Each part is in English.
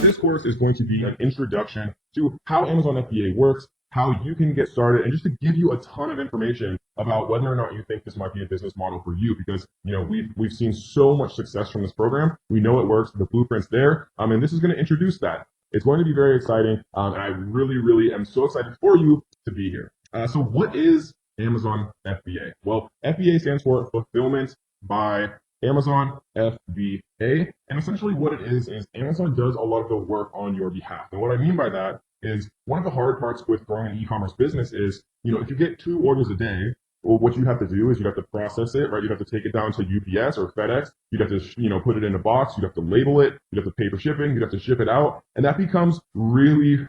This course is going to be an introduction to how Amazon FBA works, how you can get started, and just to give you a ton of information about whether or not you think this might be a business model for you. Because we've seen so much success from this program. We know it works. The blueprint's there, and this is going to introduce that. It's going to be very exciting, and I really am so excited for you to be here. So what is Amazon FBA? Well, FBA stands for Fulfillment by Amazon FBA. And essentially what it is Amazon does a lot of the work on your behalf. And what I mean by that is one of the hard parts with growing an e-commerce business is, if you get 2 orders a day, well, what you have to do is you have to process it, right? You'd have to take it down to UPS or FedEx. You'd have to, put it in a box. You'd have to label it. You'd have to pay for shipping. You'd have to ship it out. And that becomes really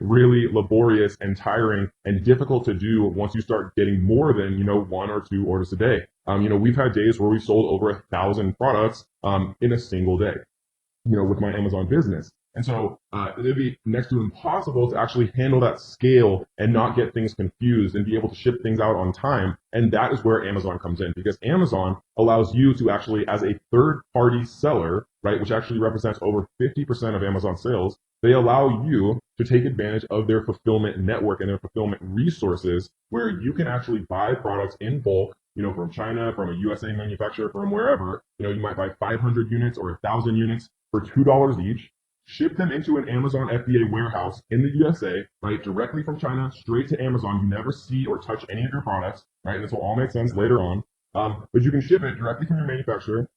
laborious and tiring and difficult to do once you start getting more than, 1 or 2 orders a day. We've had days where we've sold over 1,000 products, in a single day, with my Amazon business. And so it'd be next to impossible to actually handle that scale and not get things confused and be able to ship things out on time. And that is where Amazon comes in, because Amazon allows you to actually, as a third-party seller, right, which actually represents over 50% of Amazon sales, they allow you to take advantage of their fulfillment network and their fulfillment resources, where you can actually buy products in bulk, from China, from a USA manufacturer, from wherever. You might buy 500 units or 1,000 units for $2 each. Ship them into an Amazon FBA warehouse in the USA, right, directly from China, straight to Amazon. You never see or touch any of your products, right? And this will all make sense later on. But you can ship it directly from your manufacturer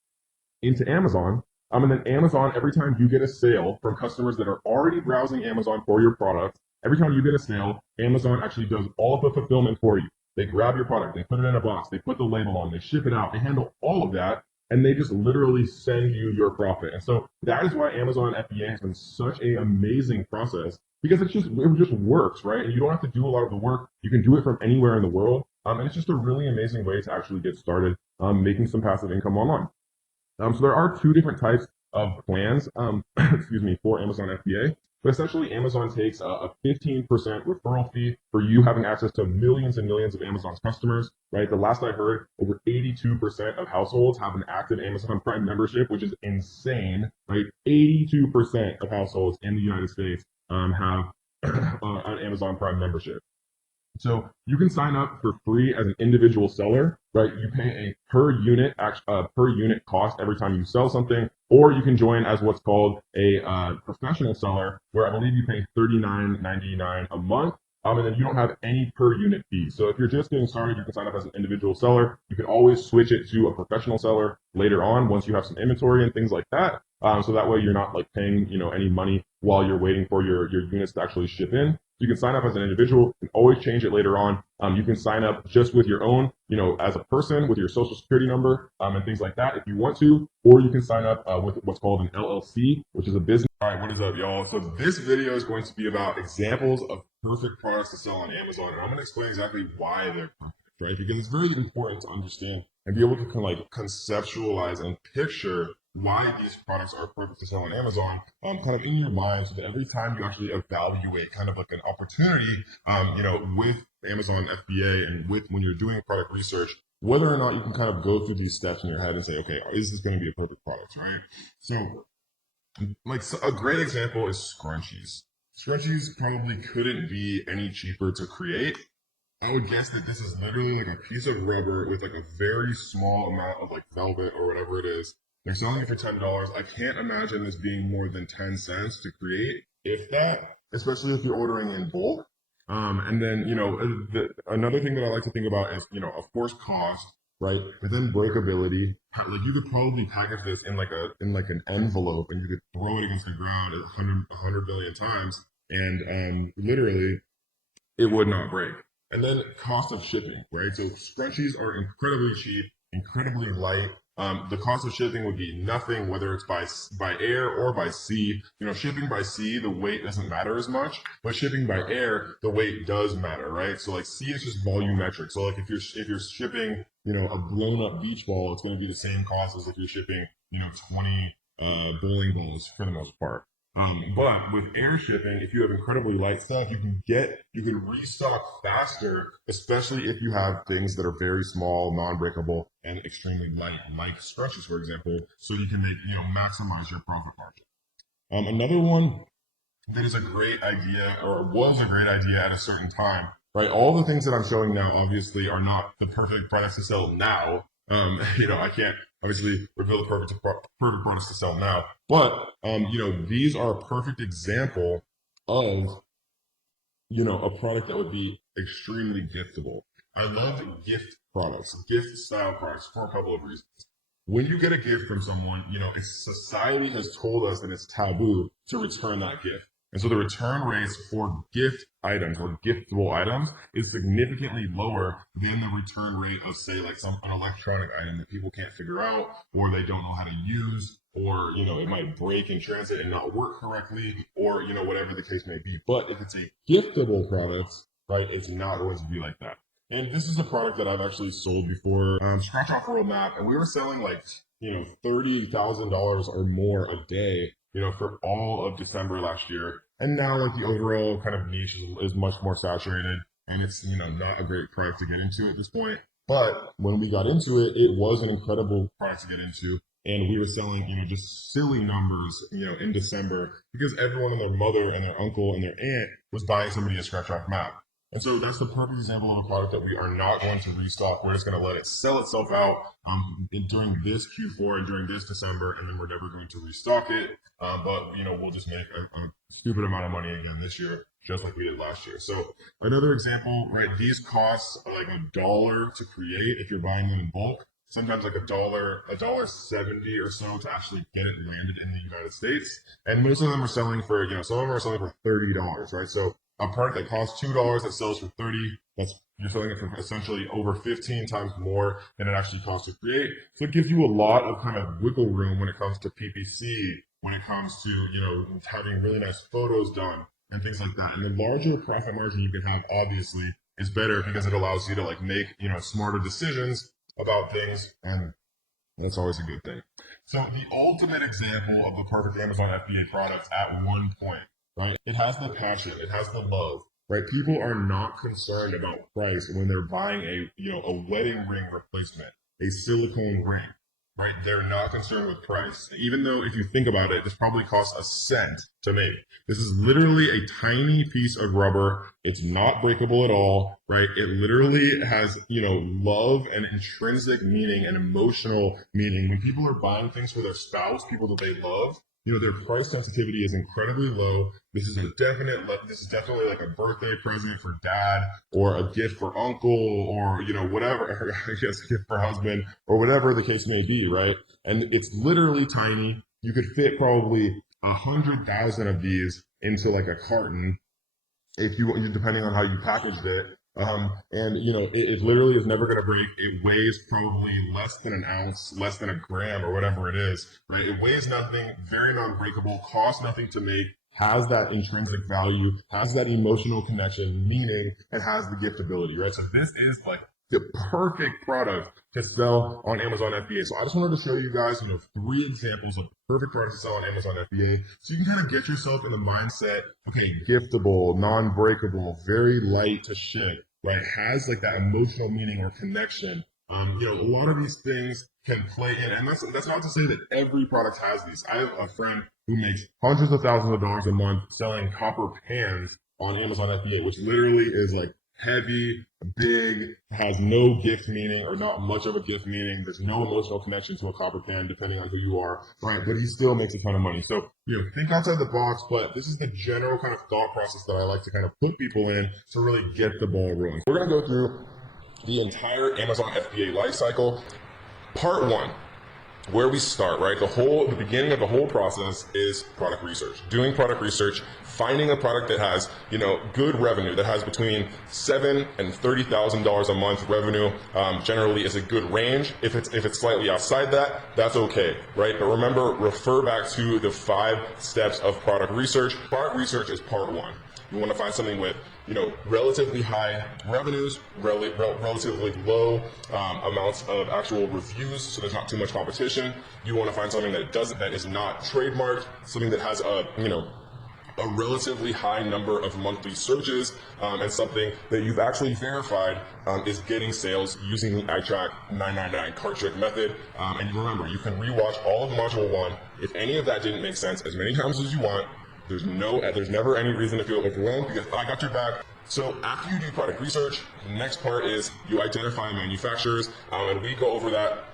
into Amazon. And then Amazon, every time you get a sale from customers that are already browsing Amazon for your product, every time you get a sale, Amazon actually does all of the fulfillment for you. They grab your product, they put it in a box, they put the label on, they ship it out, they handle all of that. And they just literally send you your profit. And so that is why Amazon FBA has been such an amazing process, because it just works, right? And you don't have to do a lot of the work. You can do it from anywhere in the world. And it's just a really amazing way to actually get started making some passive income online. So there are 2 different types of plans, for Amazon FBA. But essentially, Amazon takes a 15% referral fee for you having access to millions and millions of Amazon's customers, right? The last I heard, over 82% of households have an active Amazon Prime membership, which is insane, right? 82% of households in the United States have an Amazon Prime membership. So you can sign up for free as an individual seller, right? You pay a per unit cost every time you sell something, or you can join as what's called a professional seller, where I believe you pay $39.99 a month. And then you don't have any per unit fee. So if you're just getting started, you can sign up as an individual seller. You can always switch it to a professional seller later on once you have some inventory and things like that. So that way you're not like paying, any money while you're waiting for your units to actually ship in. You can sign up as an individual. You can always change it later on. You can sign up just with your own, as a person with your social security number and things like that if you want to, or you can sign up with what's called an LLC, which is a business. All right, what is up, y'all? So this video is going to be about examples of perfect products to sell on Amazon, and I'm going to explain exactly why they're perfect, right? Because it's very important to understand and be able to kind of like conceptualize and picture why these products are perfect to sell on Amazon, kind of in your mind, so that every time you actually evaluate kind of like an opportunity, with Amazon FBA and with when you're doing product research, whether or not you can kind of go through these steps in your head and say, okay, is this going to be a perfect product, right? So, like a great example is scrunchies. Scrunchies probably couldn't be any cheaper to create. I would guess that this is literally like a piece of rubber with like a very small amount of like velvet or whatever it is. They're selling it for $10. I can't imagine this being more than 10 cents to create, if that, especially if you're ordering in bulk. And then, another thing that I like to think about is, of course, cost, right? But then breakability. Like you could probably package this in like an envelope, and you could throw it against the ground 100 billion times, and literally it would not break. And then cost of shipping, right? So scrunchies are incredibly cheap, incredibly light. The cost of shipping would be nothing, whether it's by air or by sea. Shipping by sea, the weight doesn't matter as much, but shipping by air, the weight does matter, right? So like sea is just volumetric. So like if you're shipping, a blown up beach ball, it's going to be the same cost as if you're shipping, 20 bowling balls for the most part. But with air shipping, if you have incredibly light stuff, you can restock faster, especially if you have things that are very small, non-breakable, and extremely light, like scrunchies, for example, so you can maximize your profit margin. Another one that is a great idea or was a great idea at a certain time, right? All the things that I'm showing now obviously are not the perfect products to sell now. I can't obviously reveal the perfect products to sell now, but these are a perfect example of a product that would be extremely giftable. I love gift products, gift style products for a couple of reasons. When you get a gift from someone, society has told us that it's taboo to return that gift. And so the return rates for gift items or giftable items is significantly lower than the return rate of, say, like an electronic item that people can't figure out, or they don't know how to use, or it might break in transit and not work correctly, or whatever the case may be. But if it's a giftable product, right, it's not going to be like that. And this is a product that I've actually sold before, Scratch Off World Map, and we were selling like $30,000 or more a day, for all of December last year. And now like the overall kind of niche is much more saturated, and it's not a great product to get into at this point. But when we got into it, it was an incredible product to get into. And we were selling, just silly numbers, in December because everyone and their mother and their uncle and their aunt was buying somebody a Scratch Off Map. And so that's the perfect example of a product that we are not going to restock. We're just going to let it sell itself out during this Q4 and during this December, and then we're never going to restock it. But we'll just make a stupid amount of money again this year, just like we did last year. So another example, right? These cost like $1 to create if you're buying them in bulk. Sometimes like $1.70 or so to actually get it landed in the United States. And most of them are selling for, some of them are selling for $30, right? So a product that costs $2 that sells for $30, you're selling it for essentially over 15 times more than it actually costs to create. So it gives you a lot of kind of wiggle room when it comes to PPC, when it comes to, having really nice photos done and things like that. And the larger profit margin you can have, obviously, is better because it allows you to like make, smarter decisions about things, and that's always a good thing. So the ultimate example of the perfect Amazon FBA product at one point, right? It has the passion, it has the love, right? People are not concerned about price when they're buying a wedding ring replacement, a silicone ring, right? They're not concerned with price. Even though if you think about it, this probably costs a cent to make. This is literally a tiny piece of rubber. It's not breakable at all, right? It literally has, love and intrinsic meaning and emotional meaning. When people are buying things for their spouse, people that they love, their price sensitivity is incredibly low. This is definitely like a birthday present for dad, or a gift for uncle, or, whatever, I guess a gift for husband, or whatever the case may be, right? And it's literally tiny. You could fit probably 100,000 of these into like a carton if depending on how you packaged it. It literally is never going to break. It weighs probably less than an ounce, less than a gram, or whatever it is, right? It weighs nothing, very non-breakable, costs nothing to make, has that intrinsic value, has that emotional connection, meaning, and has the giftability, right? So this is like the perfect product to sell on Amazon FBA. So I just wanted to show you guys, 3 examples of perfect products to sell on Amazon FBA. So you can kind of get yourself in the mindset, okay, giftable, non-breakable, very light to ship, right? Has like that emotional meaning or connection. A lot of these things can play in, and that's not to say that every product has these. I have a friend who makes hundreds of thousands of dollars a month selling copper pans on Amazon FBA, which literally is like heavy, big, has no gift meaning or not much of a gift meaning. There's no emotional connection to a copper pan depending on who you are, right? But he still makes a ton of money. So, think outside the box, but this is the general kind of thought process that I like to kind of put people in to really get the ball rolling. We're going to go through the entire Amazon FBA lifecycle. Part 1. Where we start, right? The beginning of the whole process is product research. Doing product research, finding a product that has, good revenue, that has between $7,000 and $30,000 a month revenue, generally is a good range. If it's slightly outside that, that's okay, right? But remember, refer back to the 5 steps of product research. Product research is part 1. You want to find something with, relatively high revenues, relatively low amounts of actual reviews, so there's not too much competition. You want to find something that is not trademarked, something that has a relatively high number of monthly searches, and something that you've actually verified is getting sales using the iTrack 999 cart trick method. And remember, you can rewatch all of module 1. If any of that didn't make sense, as many times as you want, There's never any reason to feel overwhelmed because I got your back. So after you do product research, the next part is you identify manufacturers, and we go over that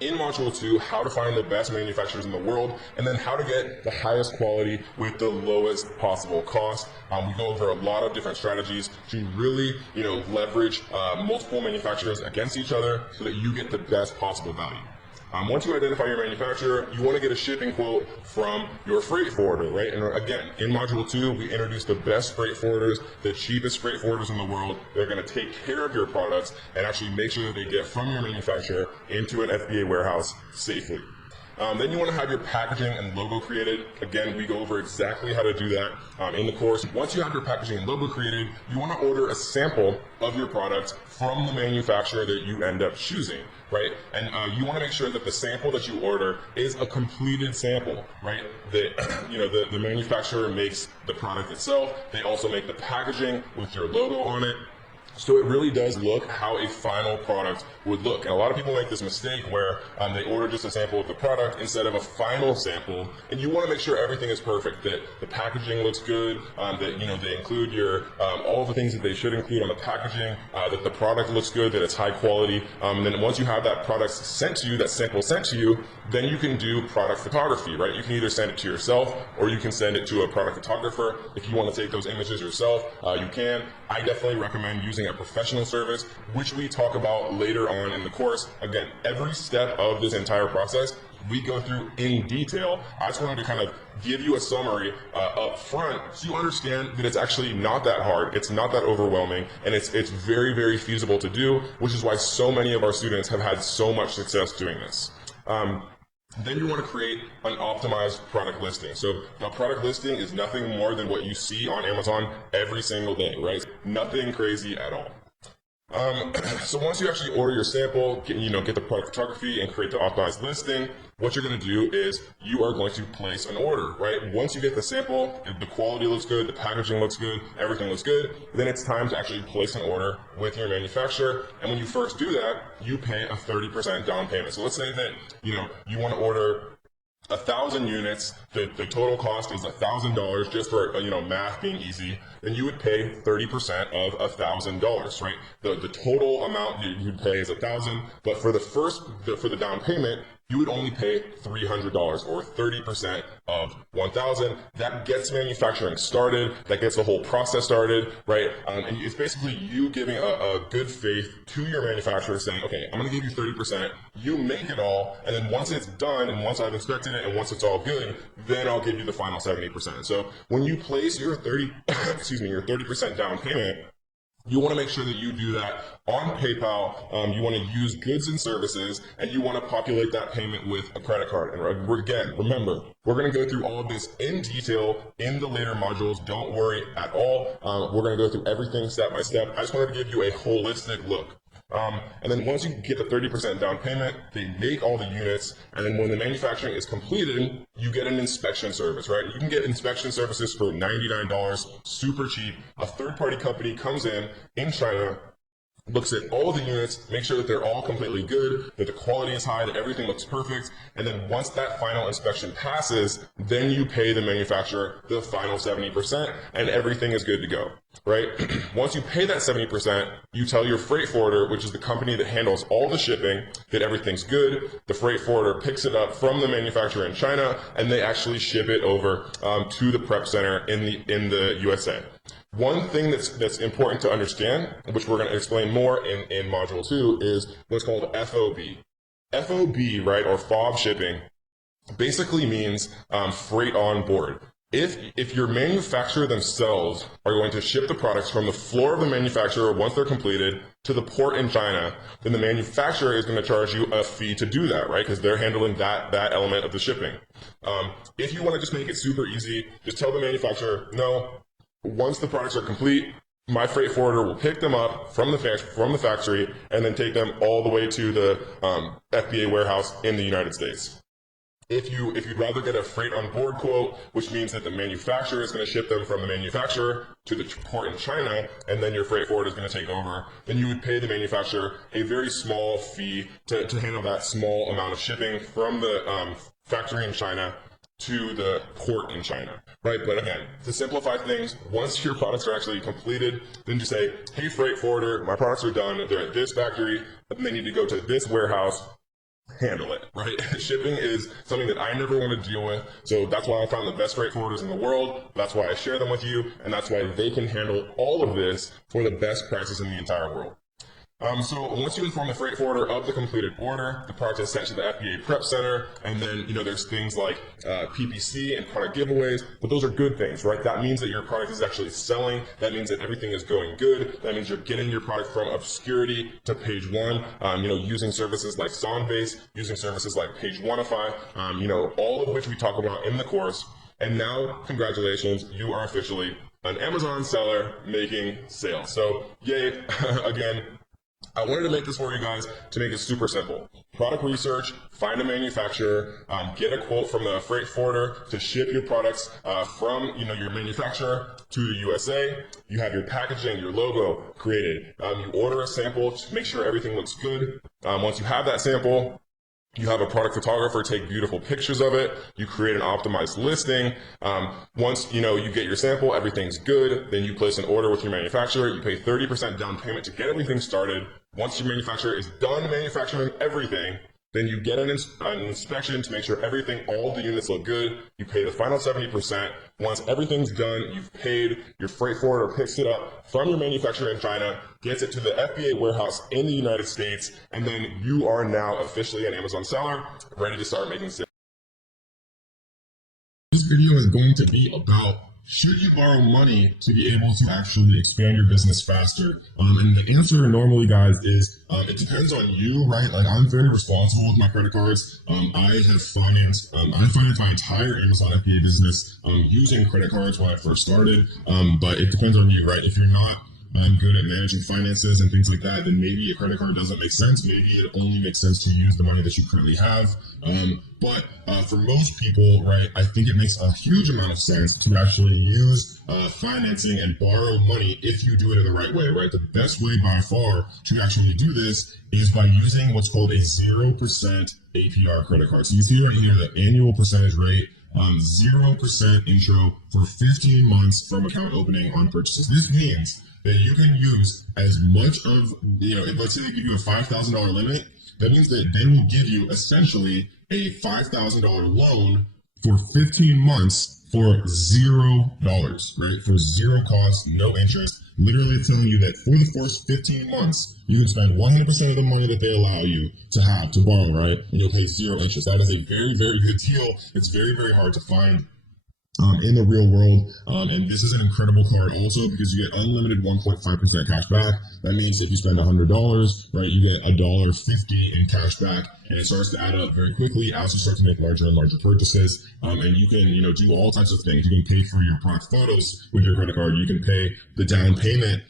in Module 2, how to find the best manufacturers in the world, and then how to get the highest quality with the lowest possible cost. We go over a lot of different strategies to really, leverage multiple manufacturers against each other so that you get the best possible value. Once you identify your manufacturer, you want to get a shipping quote from your freight forwarder, right? And again, in Module 2, we introduce the best freight forwarders, the cheapest freight forwarders in the world. They're going to take care of your products and actually make sure that they get from your manufacturer into an FBA warehouse safely. Then you want to have your packaging and logo created. Again, we go over exactly how to do that in the course. Once you have your packaging and logo created, you want to order a sample of your product from the manufacturer that you end up choosing, right? And you want to make sure that the sample that you order is a completed sample, right? That the manufacturer makes the product itself. They also make the packaging with your logo on it. So it really does look how a final product would look. And a lot of people make this mistake where they order just a sample of the product instead of a final sample. And you want to make sure everything is perfect, that the packaging looks good, that they include all the things that they should include on the packaging, that the product looks good, that it's high quality. And then once you have that product sent to you, that sample sent to you, then you can do product photography, right? You can either send it to yourself or you can send it to a product photographer. If you want to take those images yourself, you can. I definitely recommend using a professional service, which we talk about later on in the course. Again, every step of this entire process we go through in detail. I just wanted to kind of give you a summary up front so you understand that it's actually not that hard, it's not that overwhelming, and it's very, very feasible to do, which is why so many of our students have had so much success doing this. Then you want to create an optimized product listing. So a product listing is nothing more than what you see on Amazon every single day, right? Nothing crazy at all. So once you actually order your sample, get the product photography and create the optimized listing, what you're going to do is you are going to place an order, right? Once you get the sample, if the quality looks good, the packaging looks good, everything looks good, then it's time to actually place an order with your manufacturer. And when you first do that, you pay a 30% down payment. So let's say that, you want to order 1,000 units, the total cost is $1,000, just for math being easy, then you would pay 30% of $1,000, right? The total amount you'd pay is $1,000, but for the down payment, you would only pay $300 or 30% of $1,000. That gets manufacturing started. That gets the whole process started, right? And it's basically you giving a good faith to your manufacturer saying, okay, I'm going to give you 30%. You make it all. And then once it's done and once I've inspected it and once it's all good, then I'll give you the final 70%. So when you place your 30% down payment, you want to make sure that you do that on PayPal. You want to use goods and services, and you want to populate that payment with a credit card. And again, remember, we're going to go through all of this in detail in the later modules. Don't worry at all. We're going to go through everything step by step. I just wanted to give you a holistic look. And then once you get the 30% down payment, they make all the units, and then when the manufacturing is completed, you get an inspection service, right? You can get inspection services for $99, super cheap. A third-party company comes in China, looks at all the units, make sure that they're all completely good, that the quality is high, that everything looks perfect, and then once that final inspection passes, then you pay the manufacturer the final 70%, and everything is good to go, right? Once you pay that 70%, you tell your freight forwarder, which is the company that handles all the shipping, that everything's good. The freight forwarder picks it up from the manufacturer in China, and they actually ship it over to the prep center in the USA. One thing that's important to understand, which we're going to explain more in Module 2, is what's called FOB. FOB, right, or FOB shipping, basically means freight on board. If your manufacturer themselves are going to ship the products from the floor of the manufacturer once they're completed to the port in China, then the manufacturer is going to charge you a fee to do that, right? Because they're handling that element of the shipping. If you want to just make it super easy, just tell the manufacturer, no, once the products are complete, my freight forwarder will pick them up from the factory and then take them all the way to the FBA warehouse in the United States. If you'd rather get a freight on board quote, which means that the manufacturer is going to ship them from the manufacturer to the port in China, and then your freight forwarder is going to take over, then you would pay the manufacturer a very small fee to handle that small amount of shipping from the factory in China to the port in China, right? But again, to simplify things, once your products are actually completed, then you say, hey, freight forwarder, my products are done. They're at this factory, and they need to go to this warehouse. Handle it, right? Shipping is something that I never want to deal with. So that's why I found the best freight forwarders in the world. That's why I share them with you. And that's why they can handle all of this for the best prices in the entire world. So once you inform the freight forwarder of the completed order, the product is sent to the FBA prep center, and then there's things like PPC and product giveaways, but those are good things, right? That means that your product is actually selling. That means that everything is going good. That means you're getting your product from obscurity to page one. Using services like Sonbase, using services like Pageoneify, all of which we talk about in the course. And now, congratulations, you are officially an Amazon seller making sales. So, yay! Again, I wanted to make this for you guys to make it super simple. Product research, find a manufacturer, get a quote from the freight forwarder to ship your products from your manufacturer to the USA. You have your packaging, your logo created. You order a sample to make sure everything looks good. Once you have that sample, you have a product photographer take beautiful pictures of it. You create an optimized listing. Once you get your sample, everything's good. Then you place an order with your manufacturer. You pay 30% down payment to get everything started. Once your manufacturer is done manufacturing everything, then you get an inspection to make sure all the units look good. You pay the final 70%. Once everything's done, you've paid, your freight forwarder picks it up from your manufacturer in China, gets it to the FBA warehouse in the United States, and then you are now officially an Amazon seller, ready to start making sales. This video is going to be about, should you borrow money to be able to actually expand your business faster? And the answer normally, guys, is it depends on you, right? Like, I'm very responsible with my credit cards. I financed my entire Amazon FBA business using credit cards when I first started. But it depends on you, right? If you're not good at managing finances and things like that, then maybe a credit card doesn't make sense. Maybe it only makes sense to use the money that you currently have. But for most people, right, I think it makes a huge amount of sense to actually use financing and borrow money if you do it in the right way, right? The best way by far to actually do this is by using what's called a 0% APR credit card. So you see right here the annual percentage rate, 0% intro for 15 months from account opening on purchases. This means that you can use as much of, if let's say they give you a $5,000 limit, that means that they will give you essentially a $5,000 loan for 15 months for $0, right? For zero cost, no interest. Literally telling you that for the first 15 months, you can spend 100% of the money that they allow you to have to borrow, right? And you'll pay zero interest. That is a very, very good deal. It's very, very hard to find in the real world. And this is an incredible card also because you get unlimited 1.5% cash back. That means if you spend $100, right, you get $1.50 in cash back, and it starts to add up very quickly as you start to make larger and larger purchases. And you can, do all types of things. You can pay for your product photos with your credit card. You can pay the down payment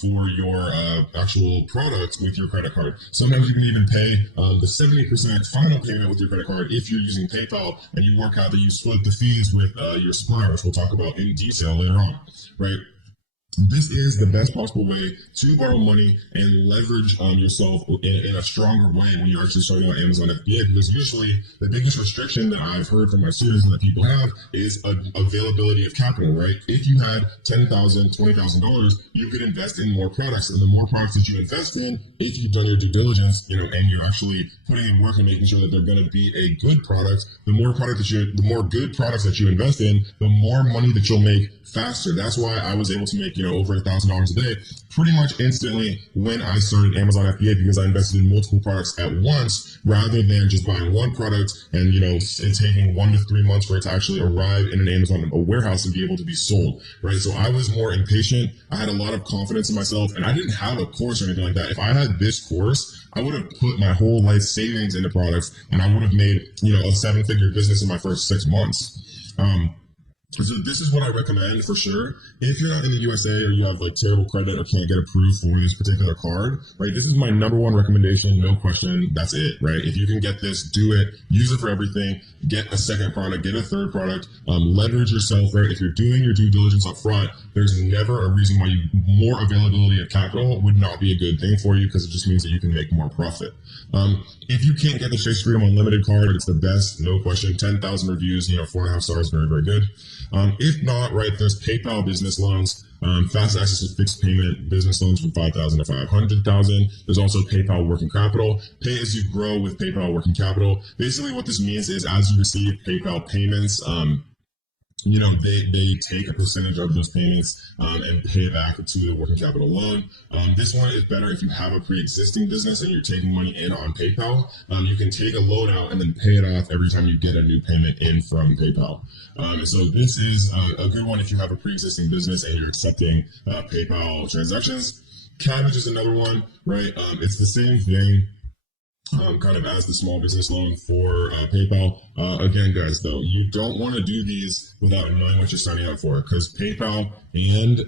for your actual product with your credit card. Sometimes you can even pay the 70% final payment with your credit card if you're using PayPal and you work out that you split the fees with your supplier, which we'll talk about in detail later on, right? This is the best possible way to borrow money and leverage yourself in a stronger way when you're actually starting on Amazon FBA, because usually the biggest restriction that I've heard from my students and that people have is availability of capital, right? If you had $10,000, $20,000, you could invest in more products, and the more products that you invest in, if you've done your due diligence, and you're actually putting in work and making sure that they're going to be a good product, the more good products that you invest in, the more money that you'll make faster. That's why I was able to make, over $1,000 a day pretty much instantly when I started Amazon FBA, because I invested in multiple products at once rather than just buying one product and, it taking 1 to 3 months for it to actually arrive in an Amazon warehouse and be able to be sold, right? So I was more impatient. I had a lot of confidence in myself, and I didn't have a course or anything like that. If I had this course, I would have put my whole life savings into products, and I would have made, a 7-figure business in my first 6 months. So this is what I recommend for sure. If you're not in the USA or you have like terrible credit or can't get approved for this particular card, right? This is my number one recommendation, no question. That's it, right? If you can get this, do it. Use it for everything. Get a second product, get a third product. Leverage yourself, right? If you're doing your due diligence up front, there's never a reason why more availability of capital would not be a good thing for you because it just means that you can make more profit. If you can't get the Chase Freedom Unlimited card, it's the best, no question. 10,000 reviews, 4.5 stars, very, very good. If not, right, there's PayPal business loans, fast access to fixed payment business loans from 5,000 to 500,000. There's also PayPal working capital, pay as you grow with PayPal working capital. Basically, what this means is as you receive PayPal payments, they take a percentage of those payments and pay it back to the working capital loan. This one is better if you have a pre-existing business and you're taking money in on PayPal. You can take a loan out and then pay it off every time you get a new payment in from PayPal. And so this is a good one if you have a pre-existing business and you're accepting PayPal transactions. Cabbage is another one, right? It's the same thing. Kind of as the small business loan for PayPal. Again, guys, though, you don't want to do these without knowing what you're signing up for because PayPal and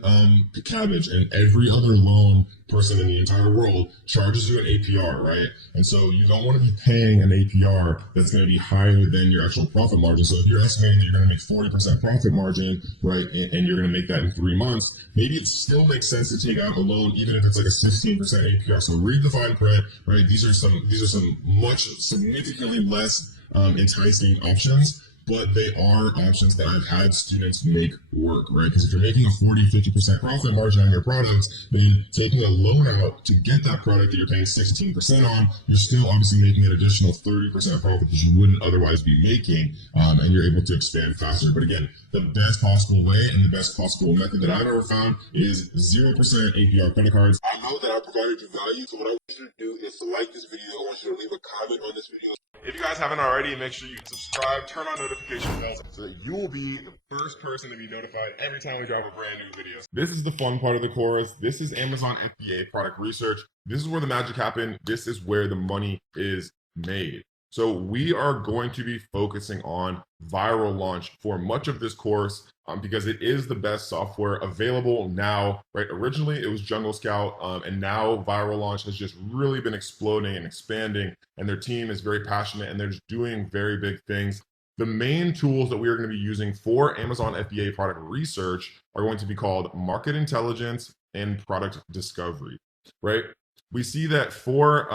Cabbage and every other loan person in the entire world charges you an APR, right? And so you don't want to be paying an APR that's going to be higher than your actual profit margin. So if you're estimating that you're going to make 40% profit margin, right, and you're going to make that in 3 months, maybe it still makes sense to take out a loan even if it's like a 16% APR. So read the fine print, right? These are some much significantly less enticing options, but they are options that I've had students make work, right? Because if you're making a 40-50% profit margin on your products, then taking a loan out to get that product that you're paying 16% on, you're still obviously making an additional 30% profit that you wouldn't otherwise be making, and you're able to expand faster. But again, the best possible way and the best possible method that I've ever found is 0% APR credit cards. I know that I provided you value, so what I want you to do is to like this video. I want you to leave a comment on this video. If you guys haven't already, make sure you subscribe, turn on notification bells so that you will be the first person to be notified every time we drop a brand new video. This is the fun part of the course. This is Amazon FBA product research. This is where the magic happens. This is where the money is made. So we are going to be focusing on viral launch for much of this course because it is the best software available now, right? Originally it was Jungle Scout and now viral launch has just really been exploding and expanding, and their team is very passionate and they're just doing very big things. The main tools that we are going to be using for Amazon FBA product research are going to be called market intelligence and product discovery, right? We see that for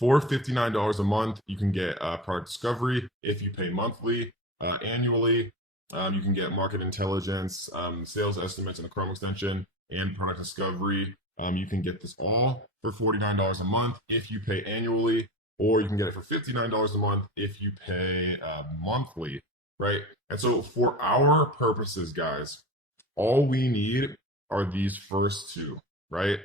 $59 a month, you can get product discovery. If you pay monthly, annually, you can get market intelligence, sales estimates, and a Chrome extension, and product discovery. You can get this all for $49 a month if you pay annually, or you can get it for $59 a month if you pay monthly, right? And so for our purposes, guys, all we need are these first two, right?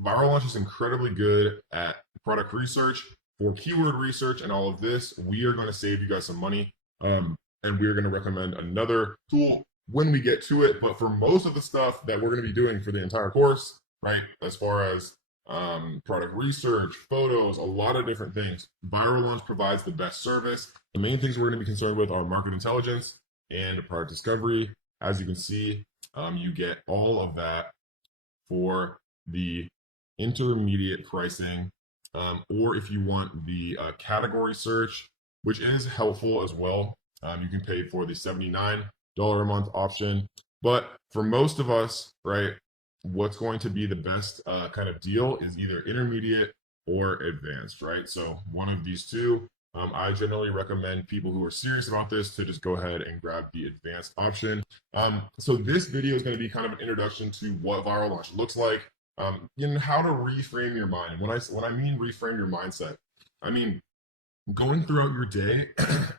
Viral Launch is incredibly good at product research. For keyword research and all of this, we are going to save you guys some money. And we are going to recommend another tool when we get to it. But for most of the stuff that we're going to be doing for the entire course, right, as far as product research, photos, a lot of different things, Viral Launch provides the best service. The main things we're going to be concerned with are market intelligence and product discovery. As you can see, you get all of that for the intermediate pricing, or if you want the category search, which is helpful as well, you can pay for the $79 a month option. But for most of us, right, what's going to be the best kind of deal is either intermediate or advanced, right? So one of these two. I generally recommend people who are serious about this to just go ahead and grab the advanced option. So this video is going to be kind of an introduction to what Viral Launch looks like. How to reframe your mind. When I mean reframe your mindset, I mean going throughout your day,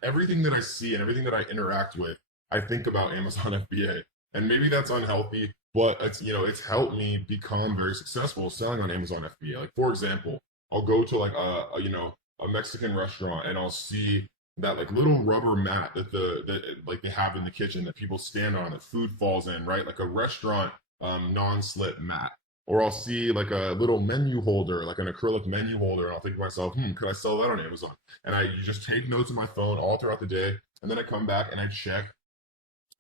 everything that I see and everything that I interact with, I think about Amazon FBA, and maybe that's unhealthy, but it's helped me become very successful selling on Amazon FBA. Like for example, I'll go to like a Mexican restaurant and I'll see that like little rubber mat that like they have in the kitchen that people stand on that food falls in, right? Like a restaurant non-slip mat. Or I'll see like a little menu holder, like an acrylic menu holder, and I'll think to myself, could I sell that on Amazon? And you just take notes on my phone all throughout the day, and then I come back and I check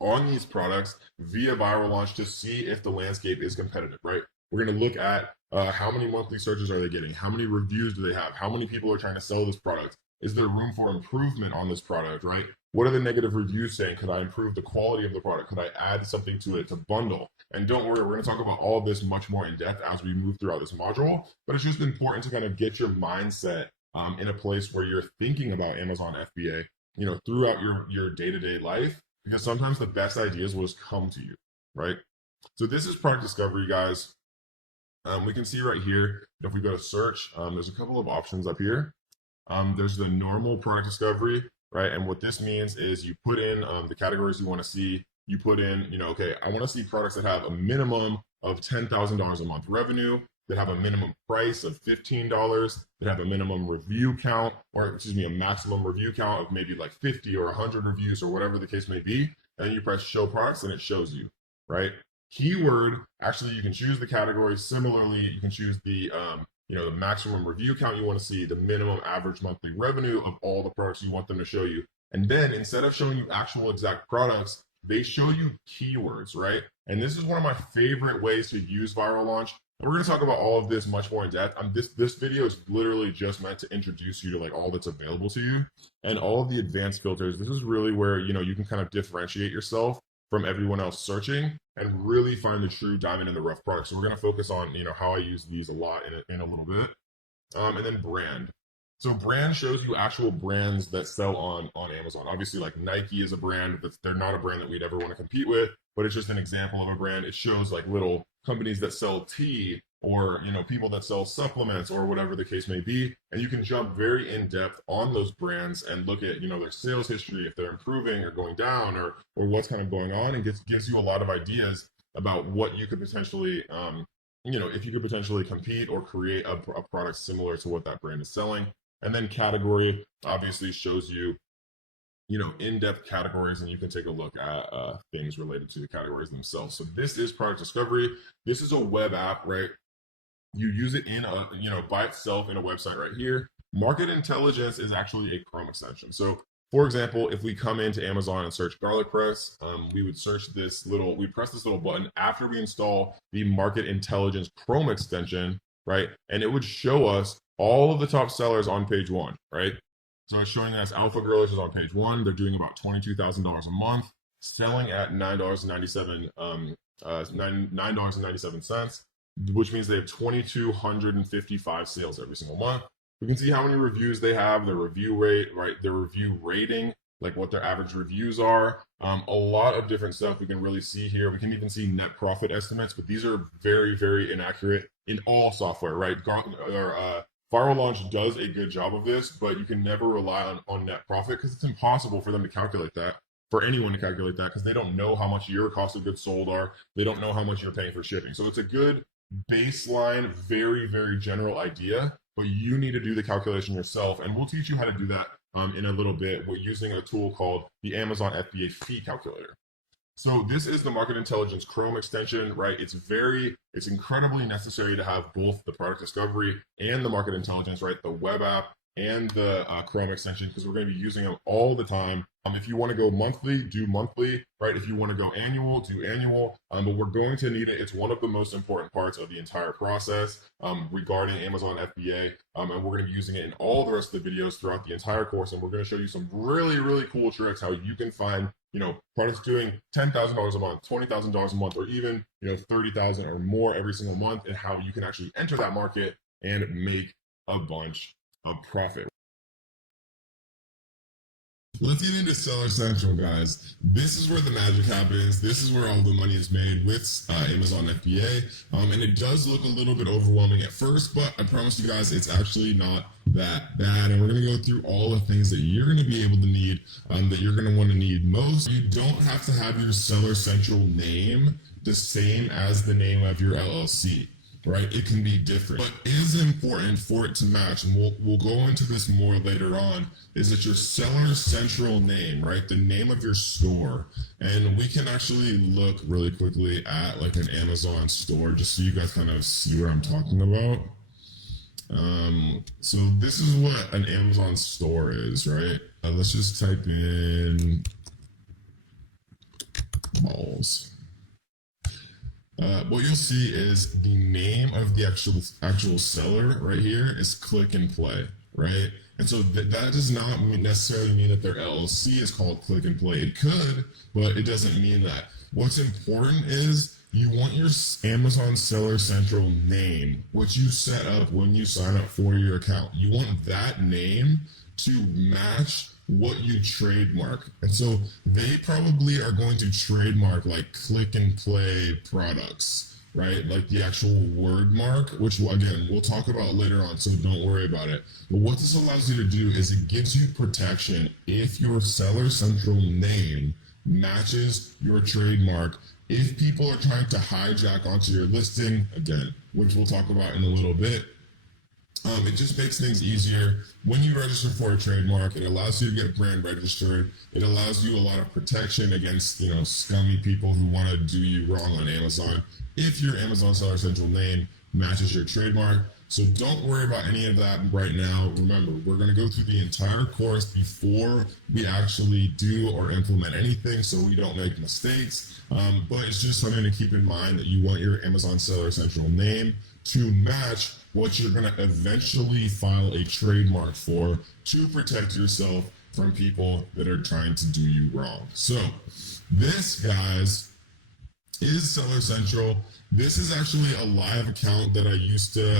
on these products via viral launch to see if the landscape is competitive, right? We're going to look at how many monthly searches are they getting? How many reviews do they have? How many people are trying to sell this product? Is there room for improvement on this product, right? What are the negative reviews saying? Could I improve the quality of the product? Could I add something to it to bundle? And don't worry, we're going to talk about all of this much more in depth as we move throughout this module. But it's just important to kind of get your mindset in a place where you're thinking about Amazon FBA, throughout your day-to-day life, because sometimes the best ideas will just come to you, right? So this is product discovery, guys. We can see right here, if we go to search, there's a couple of options up here. There's the normal product discovery, right? And what this means is you put in the categories you want to see. You put in, okay, I want to see products that have a minimum of $10,000 a month revenue, that have a minimum price of $15, that have a minimum review count, or a maximum review count of maybe like 50 or 100 reviews or whatever the case may be. And you press show products and it shows you, right? Keyword, actually you can choose the category. Similarly, you can choose the the maximum review count you want to see, the minimum average monthly revenue of all the products you want them to show you. And then instead of showing you actual exact products, they show you keywords, right? And this is one of my favorite ways to use viral launch. And we're going to talk about all of this much more in depth. This video is literally just meant to introduce you to like all that's available to you and all of the advanced filters. This is really where you can kind of differentiate yourself from everyone else searching and really find the true diamond in the rough product. So we're going to focus on how I use these a lot in a little bit. And then brand. So brand shows you actual brands that sell on Amazon. Obviously, like Nike is a brand, but they're not a brand that we'd ever want to compete with, but it's just an example of a brand. It shows like little companies that sell tea or people that sell supplements or whatever the case may be. And you can jump very in depth on those brands and look at their sales history, if they're improving or going down or what's kind of going on, and gives you a lot of ideas about what you could potentially if you could potentially compete or create a product similar to what that brand is selling. And then category obviously shows you, in-depth categories, and you can take a look at things related to the categories themselves. So this is product discovery. This is a web app, right? You use it in by itself in a website right here. Market intelligence is actually a Chrome extension. So for example, if we come into Amazon and search garlic press, we would press this little button after we install the market intelligence Chrome extension, right? And it would show us all of the top sellers on page one, right? So it's showing us Alpha Grillers is on page one. They're doing about $22,000 a month, selling at $9.97, which means they have 2,255 sales every single month. We can see how many reviews they have, their review rate, right? Their review rating, like what their average reviews are. A lot of different stuff we can really see here. We can even see net profit estimates, but these are very, very inaccurate in all software, right? Viral Launch does a good job of this, but you can never rely on net profit because it's impossible for them to calculate that, for anyone to calculate that, because they don't know how much your cost of goods sold are. They don't know how much you're paying for shipping. So it's a good baseline, very, very general idea, but you need to do the calculation yourself. And we'll teach you how to do that in a little bit. We're using a tool called the Amazon FBA fee calculator. So this is the Market Intelligence Chrome extension, right? It's incredibly necessary to have both the product discovery and the market intelligence, right? The web app and the Chrome extension, because we're going to be using them all the time. If you want to go monthly, do monthly, right? If you want to go annual, do annual. But we're going to need it. It's one of the most important parts of the entire process regarding Amazon FBA. And we're going to be using it in all the rest of the videos throughout the entire course. And we're going to show you some really, really cool tricks how you can find products doing $10,000 a month, $20,000 a month, or even $30,000 or more every single month, and how you can actually enter that market and make a bunch of profit. Let's get into Seller Central, guys. This is where the magic happens. This is where all the money is made with Amazon FBA. And it does look a little bit overwhelming at first, but I promise you guys, it's actually not that bad. And we're going to go through all the things that you're going to be able to need, that you're going to want to need most. You don't have to have your Seller Central name the same as the name of your LLC. Right? It can be different, but it is important for it to match. And we'll go into this more later on, is that your Seller Central name, right? The name of your store. And we can actually look really quickly at like an Amazon store, just so you guys kind of see what I'm talking about. So this is what an Amazon store is, right? Let's just type in balls. What you'll see is the name of the actual seller right here is Click and Play, right? And so that does not necessarily mean that their LLC is called Click and Play. It could, but it doesn't mean that. What's important is you want your Amazon Seller Central name, which you set up when you sign up for your account. You want that name to match what you trademark. And so they probably are going to trademark like Click and Play products, right? Like the actual word mark, which again, we'll talk about later on, so don't worry about it. But what this allows you to do is it gives you protection if your Seller Central name matches your trademark. If people are trying to hijack onto your listing, again, which we'll talk about in a little bit, it just makes things easier. When you register for a trademark, it allows you to get brand registered. It allows you a lot of protection against, scummy people who want to do you wrong on Amazon if your Amazon Seller Central name matches your trademark. So don't worry about any of that right now. Remember, we're going to go through the entire course before we actually do or implement anything so we don't make mistakes. But it's just something to keep in mind that you want your Amazon Seller Central name to match what you're going to eventually file a trademark for to protect yourself from people that are trying to do you wrong. So this, guys, is Seller Central. This is actually a live account that I used to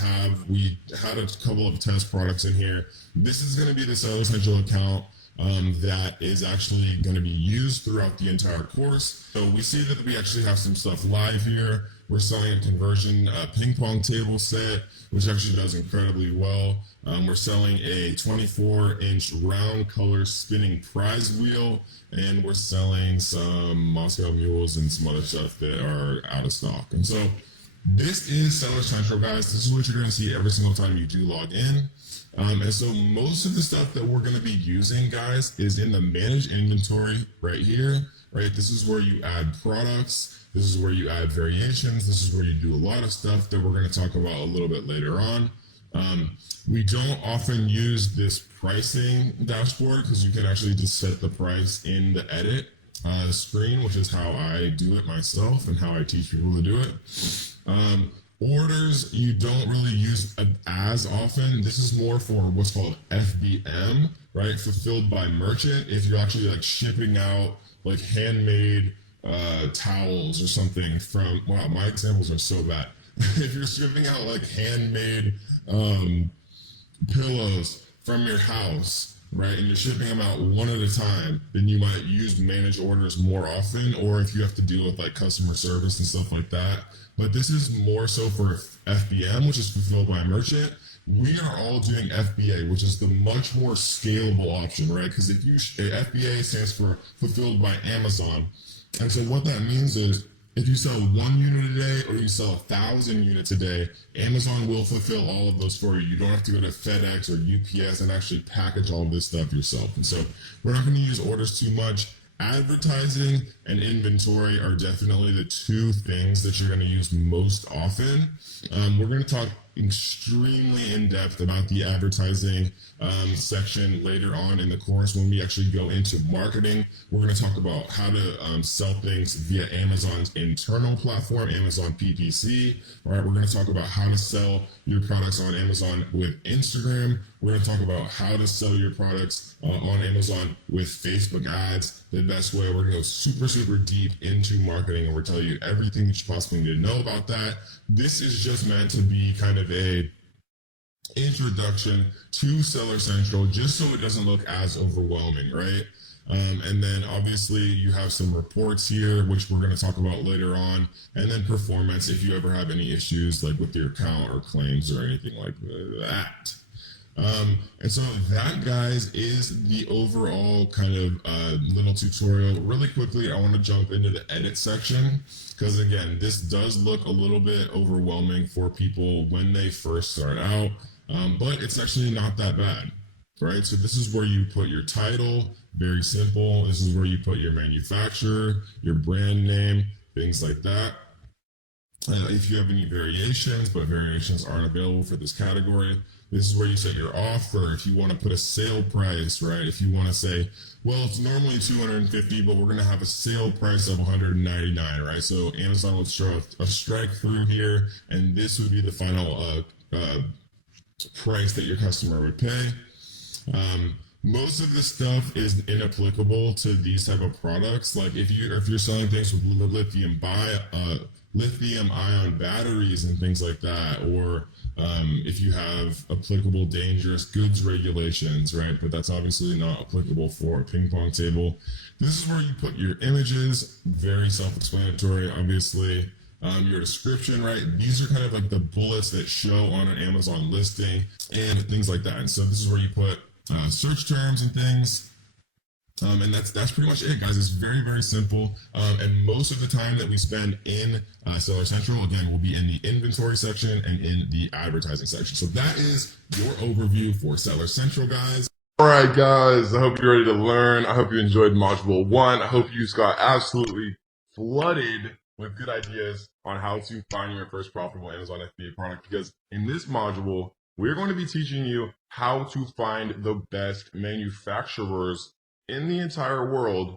have. We had a couple of test products in here. This is going to be the Seller Central account that is actually going to be used throughout the entire course. So we see that we actually have some stuff live here. We're selling a conversion ping pong table set, which actually does incredibly well. We're selling a 24-inch round color spinning prize wheel, and we're selling some Moscow mules and some other stuff that are out of stock. And so this is Seller Central, guys. This is what you're going to see every single time you do log in. And so most of the stuff that we're going to be using, guys, is in the manage inventory right here, right? This is where you add products. This is where you add variations. This is where you do a lot of stuff that we're going to talk about a little bit later on. We don't often use this pricing dashboard because you can actually just set the price in the edit screen, which is how I do it myself and how I teach people to do it. Orders, you don't really use as often. This is more for what's called FBM, right? Fulfilled by merchant. If you're actually like shipping out like handmade towels or something from, wow, my examples are so bad. If you're shipping out like handmade pillows from your house, right, and you're shipping them out one at a time, then you might use manage orders more often, or if you have to deal with like customer service and stuff like that. But this is more so for FBM, which is fulfilled by merchant. We are all doing FBA, which is the much more scalable option, right? Because if you FBA stands for fulfilled by Amazon, and so what that means is if you sell 1 unit a day or you sell 1,000 units a day, Amazon will fulfill all of those for you. You don't have to go to FedEx or UPS and actually package all of this stuff yourself. And so we're not going to use orders too much. Advertising and inventory are definitely the two things that you're going to use most often. We're going to talk extremely in depth about the advertising section later on in the course when we actually go into marketing. We're going to talk about how to sell things via Amazon's internal platform, Amazon PPC. All right, we're going to talk about how to sell your products on Amazon with Instagram. We're going to talk about how to sell your products on Amazon with Facebook ads, the best way. We're going to go super, super deep into marketing, and we're telling you everything that you possibly need to know about that. This is just meant to be kind of a introduction to Seller Central, just so it doesn't look as overwhelming, right? And then obviously you have some reports here, which we're going to talk about later on, and then performance if you ever have any issues like with your account or claims or anything like that. And so that, guys, is the overall kind of little tutorial. Really quickly, I want to jump into the edit section because, again, this does look a little bit overwhelming for people when they first start out, but it's actually not that bad, right? So this is where you put your title, very simple. This is where you put your manufacturer, your brand name, things like that. If you have any variations, but variations aren't available for this category, This is where you set your offer. If you want to put a sale price, right? If you want to say, well, it's normally 250, but we're going to have a sale price of 199, right? So Amazon would throw a strike through here, and this would be the final price that your customer would pay. Most of this stuff is inapplicable to these type of products. Like if you're selling things with lithium ion batteries and things like that, or if you have applicable dangerous goods regulations, right? But that's obviously not applicable for a ping pong table. This is where you put your images, very self-explanatory, obviously. Your description, right? These are kind of like the bullets that show on an Amazon listing and things like that. And so this is where you put search terms and things. And that's pretty much it, guys. It's very, very simple. And most of the time that we spend in Seller Central, again, will be in the inventory section and in the advertising section. So that is your overview for Seller Central, guys. All right, guys, I hope you're ready to learn. I hope you enjoyed module 1. I hope you just got absolutely flooded with good ideas on how to find your first profitable Amazon FBA product, because in this module, we're going to be teaching you how to find the best manufacturers in the entire world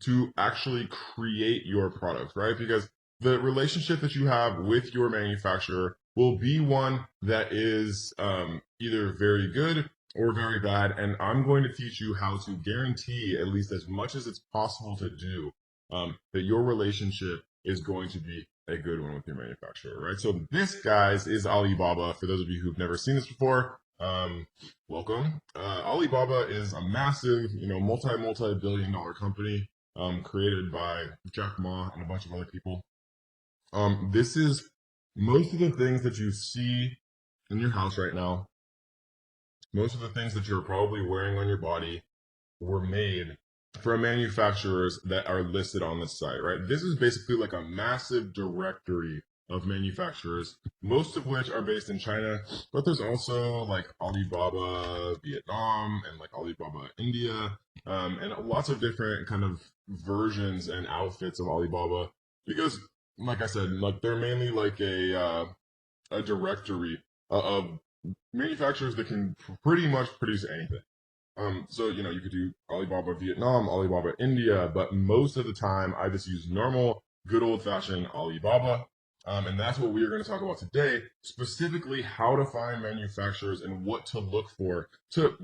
to actually create your product, right? Because the relationship that you have with your manufacturer will be one that is either very good or very bad. And I'm going to teach you how to guarantee, at least as much as it's possible to do, that your relationship is going to be a good one with your manufacturer, right? So this, guys, is Alibaba. For those of you who've never seen this before, welcome. Alibaba is a massive, multi-billion dollar company created by Jack Ma and a bunch of other people. This is most of the things that you see in your house right now. Most of the things that you're probably wearing on your body were made from manufacturers that are listed on this site, right? This is basically like a massive directory of manufacturers, most of which are based in China, but there's also like Alibaba Vietnam and like Alibaba India, and lots of different kind of versions and outfits of Alibaba, because like I said, like they're mainly like a directory of manufacturers that can pretty much produce anything. So, you could do Alibaba Vietnam, Alibaba India, but most of the time I just use normal, good old fashioned Alibaba. And that's what we are going to talk about today, specifically how to find manufacturers and what to look for to,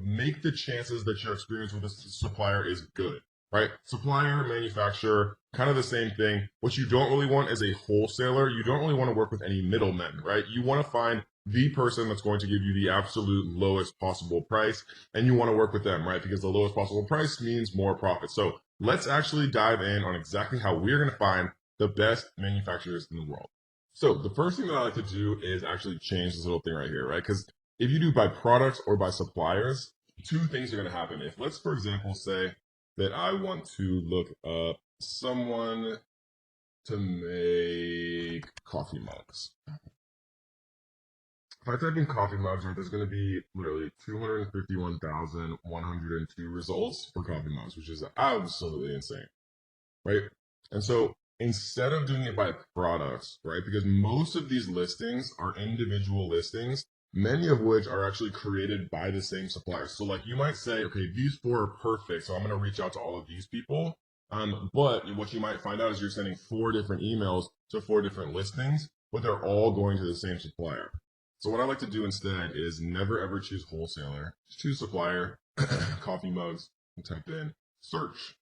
make the chances that your experience with a supplier is good, right? Supplier, manufacturer, kind of the same thing. What you don't really want is a wholesaler. You don't really want to work with any middlemen, right? You want to find the person that's going to give you the absolute lowest possible price, and you want to work with them, right? Because the lowest possible price means more profit. So let's actually dive in on exactly how we're going to find the best manufacturers in the world. So the first thing that I like to do is actually change this little thing right here, right? Because if you do by products or by suppliers, two things are going to happen. If let's, for example, say that I want to look up someone to make coffee mugs. If I type in coffee mugs, there's going to be literally 251,102 results for coffee mugs, which is absolutely insane, right? And so instead of doing it by products, right, because most of these listings are individual listings, many of which are actually created by the same supplier. So like you might say, okay, these 4 are perfect, so I'm going to reach out to all of these people. But what you might find out is you're sending 4 different emails to 4 different listings, but they're all going to the same supplier. So what I like to do instead is never ever choose wholesaler, just choose supplier, coffee mugs, and type in search,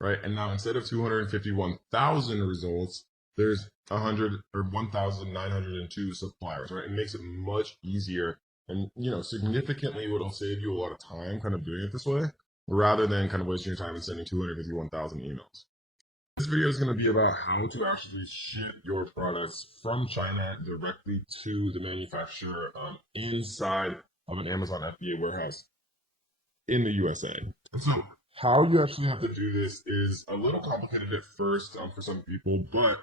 right? And now instead of 251,000 results, there's 100 or 1,902 suppliers, right? It makes it much easier, and significantly it'll save you a lot of time kind of doing it this way, rather than kind of wasting your time and sending 251,000 emails. This video is going to be about how to actually ship your products from China directly to the manufacturer inside of an Amazon FBA warehouse in the USA. And so how you actually have to do this is a little complicated at first for some people, but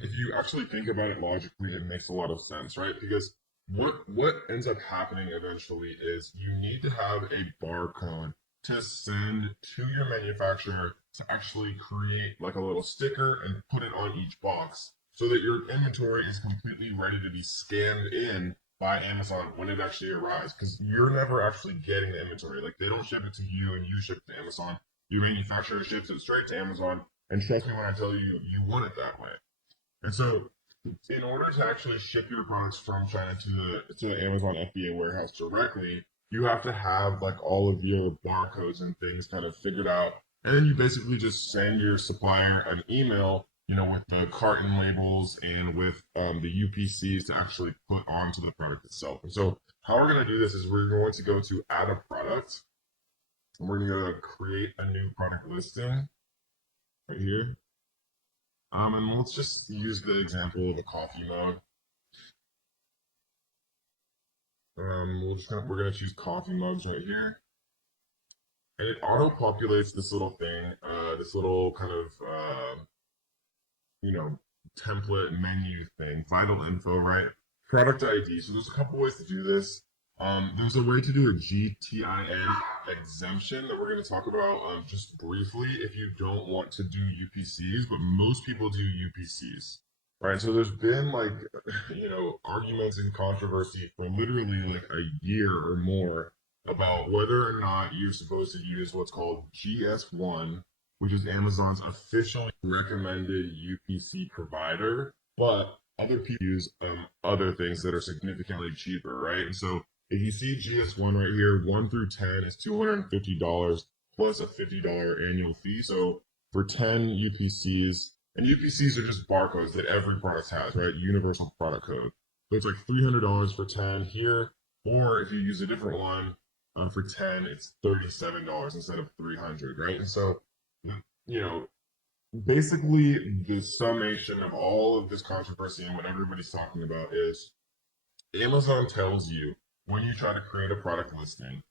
if you actually think about it logically, it makes a lot of sense, right? Because what ends up happening eventually is you need to have a barcode to send to your manufacturer to actually create like a little sticker and put it on each box so that your inventory is completely ready to be scanned in by Amazon when it actually arrives, because you're never actually getting the inventory. Like they don't ship it to you and you ship it to Amazon. Your manufacturer ships it straight to Amazon. And trust me when I tell you, you want it that way. And so, in order to actually ship your products from China to the Amazon FBA warehouse directly, you have to have like all of your barcodes and things kind of figured out. And then you basically just send your supplier an email, with the carton labels and with the UPCs to actually put onto the product itself. And so, how we're going to do this is we're going to go to add a product, and we're going to create a new product listing right here. And let's just use the example of a coffee mug. We're gonna choose coffee mugs right here, and it auto populates this little thing, this little kind of you know template menu thing, vital info, right? Product ID. So there's a couple ways to do this. There's a way to do a GTIN exemption that we're going to talk about just briefly if you don't want to do UPCs, but most people do UPCs, right? So there's been like, arguments and controversy for literally like a year or more about whether or not you're supposed to use what's called GS1, which is Amazon's officially recommended UPC provider, but other people use other things that are significantly cheaper, right? And so if you see GS1 right here, 1 through 10 is $250 plus a $50 annual fee. So for 10 UPCs, and UPCs are just barcodes that every product has, right? Universal product code. So it's like $300 for 10 here, or if you use a different one for 10, it's $37 instead of $300, right? And so, basically the summation of all of this controversy and what everybody's talking about is Amazon tells you when you try to create a product listing,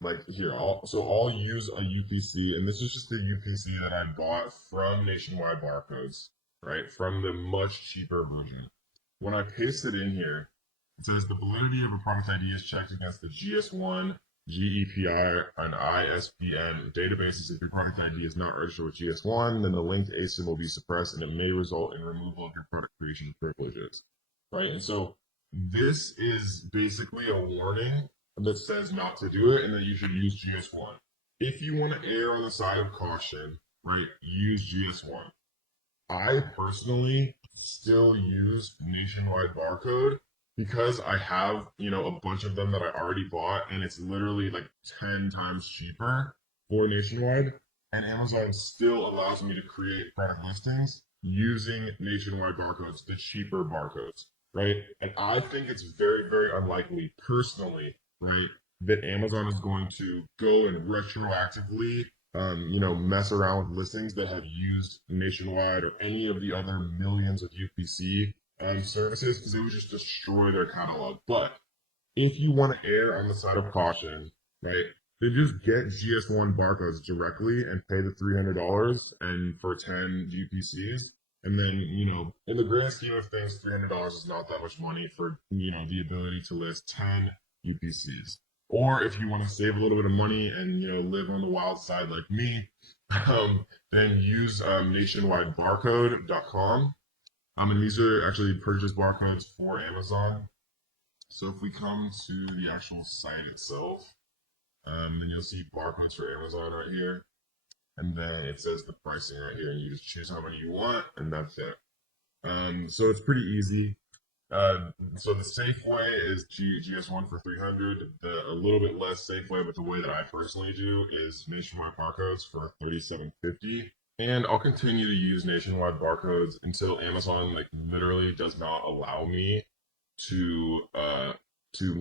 like here, I'll use a UPC, and this is just the UPC that I bought from Nationwide Barcodes, right? From the much cheaper version. When I paste it in here, it says the validity of a product ID is checked against the GS1, GEPI, and ISBN databases. If your product ID is not registered with GS1, then the linked ASIN will be suppressed, and it may result in removal of your product creation privileges, right? And so this is basically a warning that says not to do it and that you should use GS1. If you want to err on the side of caution, right, use GS1. I personally still use Nationwide Barcode because I have, a bunch of them that I already bought, and it's literally like 10 times cheaper for Nationwide. And Amazon still allows me to create product listings using Nationwide Barcodes, the cheaper barcodes, right? And I think it's very, very unlikely, personally, right, that Amazon is going to go and retroactively, mess around with listings that have used Nationwide or any of the other millions of UPC services, because it would just destroy their catalog. But if you want to err on the side of caution, right, then just get GS1 barcodes directly and pay the $300 and for 10 UPCs. And then, in the grand scheme of things, $300 is not that much money for, the ability to list 10 UPCs. Or if you want to save a little bit of money and, live on the wild side like me, then use nationwidebarcode.com. And these are actually purchase barcodes for Amazon. So if we come to the actual site itself, then you'll see barcodes for Amazon right here. And then it says the pricing right here, and you just choose how many you want, and that's it. So it's pretty easy. So the safe way is GS1 for $300. A little bit less safe way, but the way that I personally do is Nationwide Barcodes for $37.50. And I'll continue to use Nationwide Barcodes until Amazon literally does not allow me to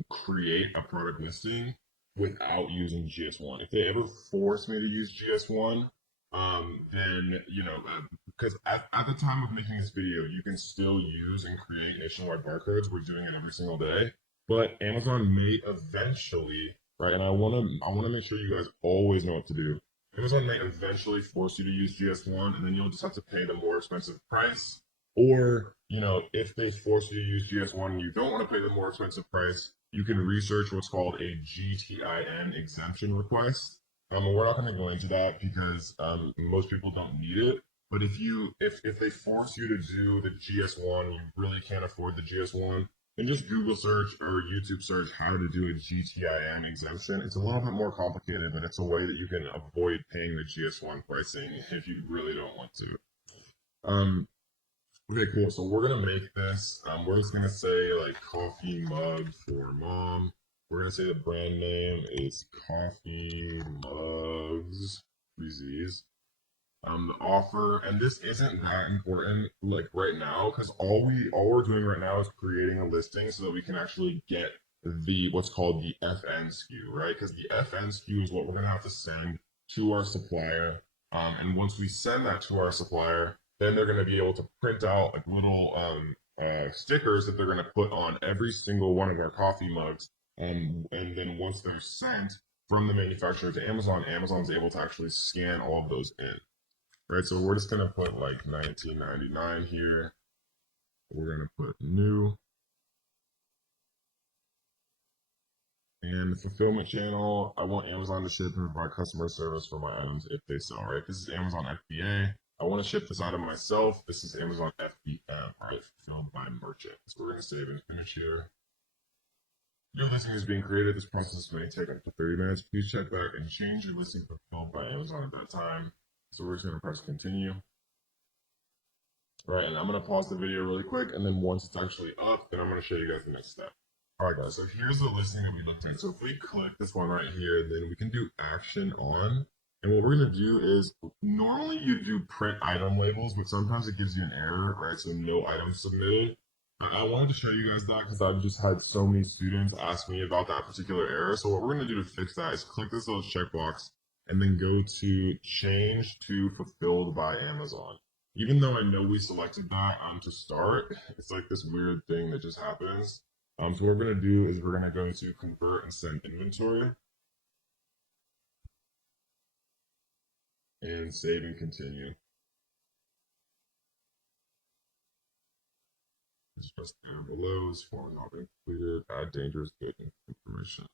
create a product listing without using GS1. If they ever force me to use GS1, then, because at the time of making this video, you can still use and create Nationwide Barcodes. We're doing it every single day. But Amazon may eventually, right, and I want to make sure you guys always know what to do. Amazon may eventually force you to use GS1, and then you'll just have to pay the more expensive price. Or, if they force you to use GS1 and you don't want to pay the more expensive price, you can research what's called a GTIN exemption request. We're not going to go into that because most people don't need it. But if they force you to do the GS1, you really can't afford the GS1, and just Google search or YouTube search how to do a GTIN exemption. It's a little bit more complicated, but it's a way that you can avoid paying the GS1 pricing if you really don't want to. Um, okay, cool. So we're gonna make this. We're just gonna say like coffee mug for mom. We're gonna say the brand name is Coffee Mugs. These. The offer, and this isn't that important like right now because all we're doing right now is creating a listing so that we can actually get the what's called the FN SKU, right? Because the FN SKU is what we're gonna have to send to our supplier, and once we send that to our supplier, then they're gonna be able to print out like little stickers that they're gonna put on every single one of our coffee mugs, and then once they're sent from the manufacturer to Amazon, Amazon's able to actually scan all of those in. Right, so we're just gonna put like 1999 here. We're gonna put new. And the fulfillment channel, I want Amazon to ship and provide customer service for my items if they sell, right? This is Amazon FBA. I want to ship this item myself. This is Amazon FBM, right? Fulfilled by merchant. So we're gonna save and finish here. Your listing is being created. This process may take up to 30 minutes. Please check back and change your listing fulfilled by Amazon at that time. So we're just gonna press continue. Right, and I'm going to pause the video really quick, and then once it's actually up, then I'm going to show you guys the next step. All right, guys, so here's the listing that we looked at. So if we click this one right here, then we can do action on. And what we're going to do is, normally you do print item labels, but sometimes it gives you an error, right? So no items submitted. I wanted to show you guys that because I've just had so many students ask me about that particular error. So what we're going to do to fix that is click this little checkbox and then go to change to fulfilled by Amazon. Even though I know we selected that to start, it's like this weird thing that just happens. So what we're going to do is we're going to go to convert and send inventory and save and continue. Just press down below. This form has not been completed. Add dangerous good information.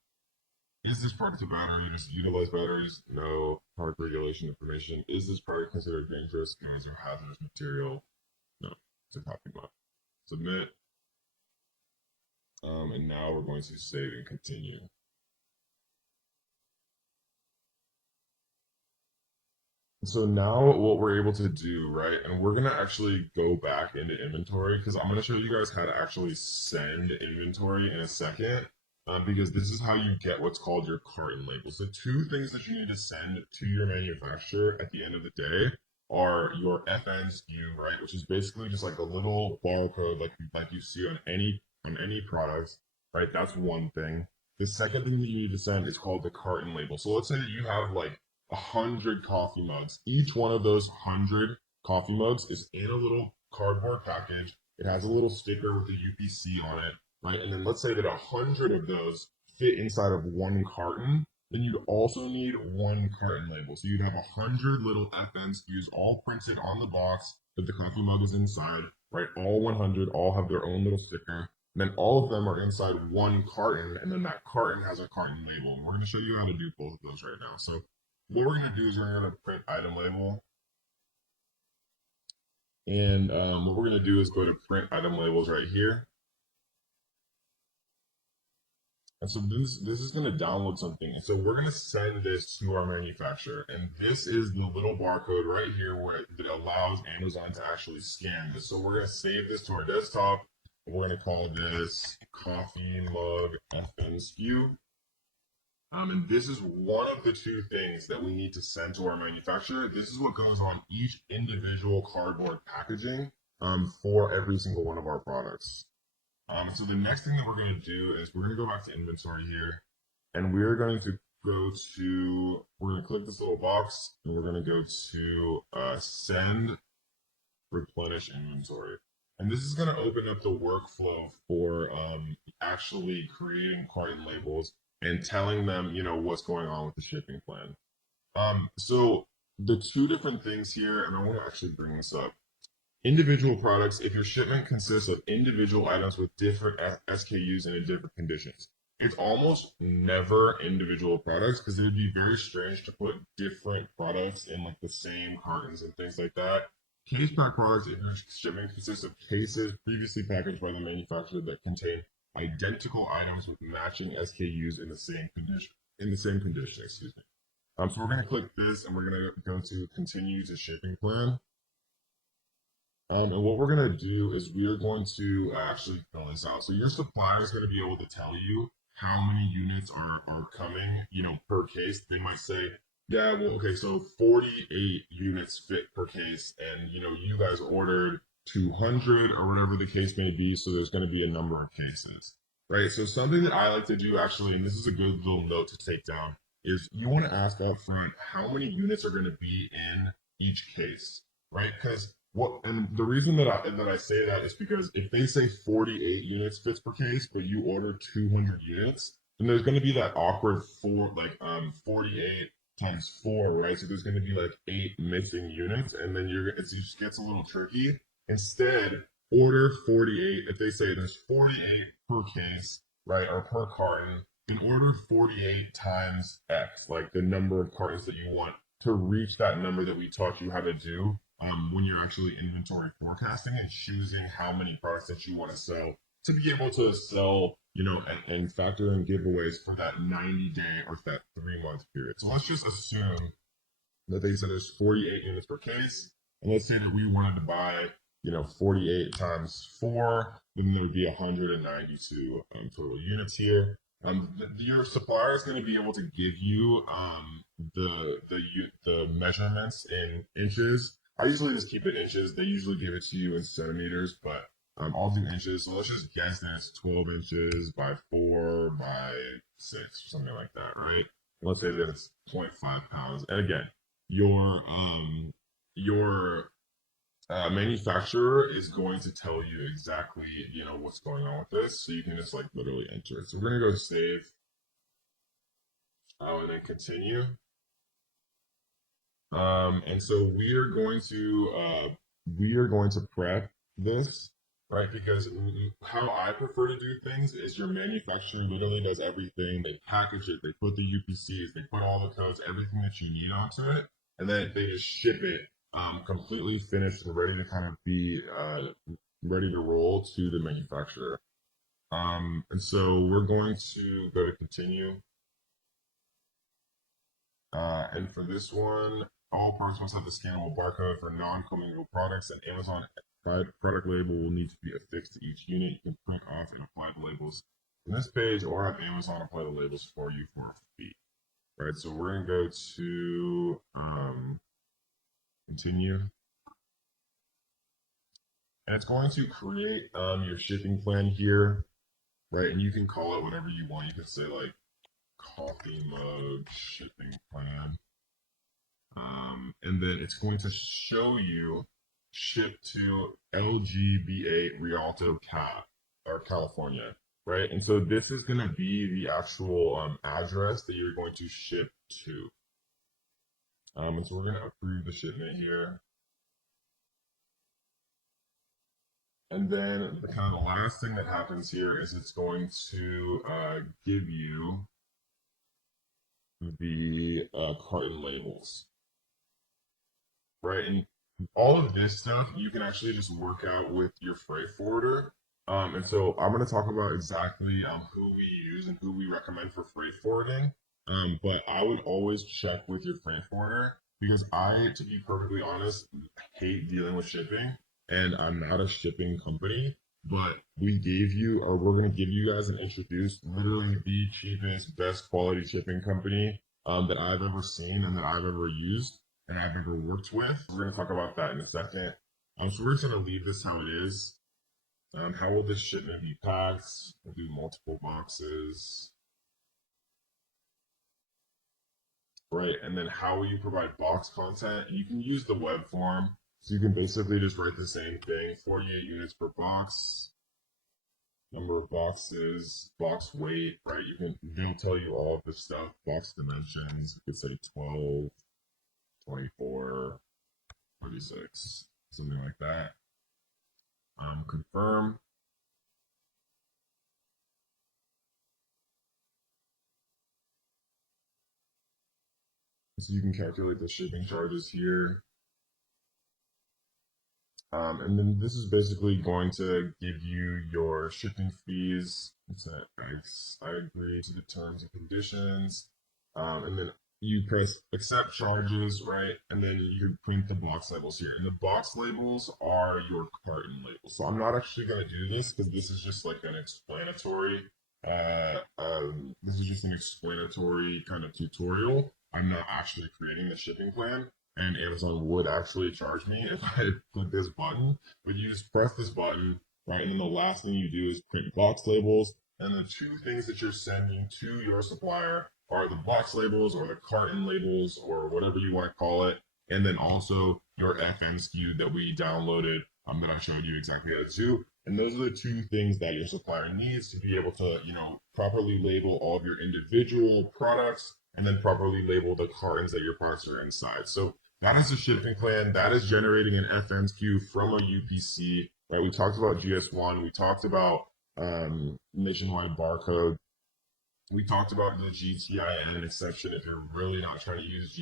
Is this product a battery? Does it utilize batteries? No. Product regulation information. Is this product considered dangerous? No. Is there hazardous material? No. It's a copy mug. Submit. And now we're going to save and continue. So now what we're able to do, right, and we're going to actually go back into inventory because I'm going to show you guys how to actually send inventory in a second. Because this is how you get what's called your carton labels. The two things that you need to send to your manufacturer at the end of the day are your FN SKU, right, which is basically just like a little barcode like you see on any product, right? That's one thing. The second thing that you need to send is called the carton label. So let's say that you have like 100 coffee mugs. Each one of those 100 coffee mugs is in a little cardboard package. It has a little sticker with a UPC on it. Right, and then let's say that 100 of those fit inside of one carton, then you'd also need one carton label. So you'd have 100 little FN SKUs all printed on the box that the coffee mug is inside, right? All 100 all have their own little sticker. And then all of them are inside one carton, and then that carton has a carton label. And we're going to show you how to do both of those right now. So what we're going to do is we're going to print item label. And what we're going to do is go to print item labels right here. And so this is going to download something. And so we're going to send this to our manufacturer. And this is the little barcode right here that allows Amazon to actually scan this. So we're going to save this to our desktop. We're going to call this coffee mug FN SKU. And this is one of the two things that we need to send to our manufacturer. This is what goes on each individual cardboard packaging for every single one of our products. So the next thing that we're going to do is we're going to go back to inventory here, and we're going to we're going to click this little box, and we're going to go to send replenish inventory. And this is going to open up the workflow for actually creating carton labels and telling them, what's going on with the shipping plan. So the two different things here, and I want to actually bring this up. Individual products, if your shipment consists of individual items with different SKUs and in different conditions. It's almost never individual products because it would be very strange to put different products in like the same cartons and things like that. Case pack products, if your shipment consists of cases previously packaged by the manufacturer that contain identical items with matching SKUs in the same condition. Excuse me. So we're gonna click this, and we're gonna go to continue to shipping plan. And what we're going to do is we are going to actually fill this out. So your supplier is going to be able to tell you how many units are coming, per case. They might say, yeah, well, okay, so 48 units fit per case, and you guys ordered 200 or whatever the case may be. So there's going to be a number of cases, right? So something that I like to do actually, and this is a good little note to take down, is you want to ask up front how many units are going to be in each case, right? Because and the reason that I say that is because if they say 48 units fits per case, but you order 200 units, then there's going to be that awkward 48 times 4, right? So there's going to be like 8 missing units, and then it just gets a little tricky. Instead, order 48. If they say there's 48 per case, right, or per carton, then order 48 times X, like the number of cartons that you want to reach that number that we taught you how to do when you're actually inventory forecasting and choosing how many products that you want to sell to be able to sell, and factor in giveaways for that 90-day or that 3-month period. So let's just assume that they said there's 48 units per case, and let's say that we wanted to buy, 48 times 4, then there would be 192 total units here. Your supplier is going to be able to give you the measurements in inches. I usually just keep it inches. They usually give it to you in centimeters, but I'll do inches. So let's just guess that it's 12 inches by 4 by 6 or something like that, right? Let's say that it's 0.5 pounds. And again, your manufacturer is going to tell you exactly, what's going on with this. So you can just like literally enter it. So we're gonna go save, and then continue. And so we are going to prep this, right? Because how I prefer to do things is your manufacturer literally does everything. They package it, they put the UPCs, they put all the codes, everything that you need onto it, and then they just ship it completely finished and ready to kind of be ready to roll to the manufacturer. And so we're going to go to continue. And for this one, all products must have the scannable barcode for non-commingled products, and Amazon product label will need to be affixed to each unit. You can print off and apply the labels on this page, or have Amazon apply the labels for you for a fee. Right, so we're going to go to continue. And it's going to create your shipping plan here, right? And you can call it whatever you want. You can say like coffee mug shipping plan. And then it's going to show you ship to LGBA Rialto, California, right? And so this is going to be the actual address that you're going to ship to. And so we're going to approve the shipment here. And then the kind of the last thing that happens here is it's going to give you the carton labels, right? And all of this stuff you can actually just work out with your freight forwarder. And so I'm going to talk about exactly who we use and who we recommend for freight forwarding. But I would always check with your freight forwarder because to be perfectly honest, hate dealing with shipping, and I'm not a shipping company. But we're going to give you guys and introduce literally the cheapest, best quality shipping company that I've ever seen and that I've ever used and I've ever worked with. We're going to talk about that in a second. So we're just going to leave this how it is. How will this shipment be packed? We'll do multiple boxes. Right, and then how will you provide box content? You can use the web form. So you can basically just write the same thing, 48 units per box, number of boxes, box weight, right? They'll tell you all of this stuff, box dimensions. You could say 12, 24, 36, something like that. Confirm. So you can calculate the shipping charges here. And then this is basically going to give you your shipping fees. What's that? I agree to the terms and conditions. And then you press accept charges, right? And then you print the box labels here. And the box labels are your carton labels. So I'm not actually going to do this because this is just like an explanatory. This is just an explanatory kind of tutorial. I'm not actually creating the shipping plan, and Amazon would actually charge me if I click this button. But you just press this button, right? And then the last thing you do is print box labels. And the two things that you're sending to your supplier are the box labels or the carton labels or whatever you want to call it. And then also your FN SKU that we downloaded that I showed you exactly how to do. And those are the two things that your supplier needs to be able to, properly label all of your individual products and then properly label the cartons that your products are inside. So that is a shipping plan. That is generating an FNQ from a UPC, right? We talked about GS1. We talked about nationwide barcode. We talked about the GTIN exception if you're really not trying to use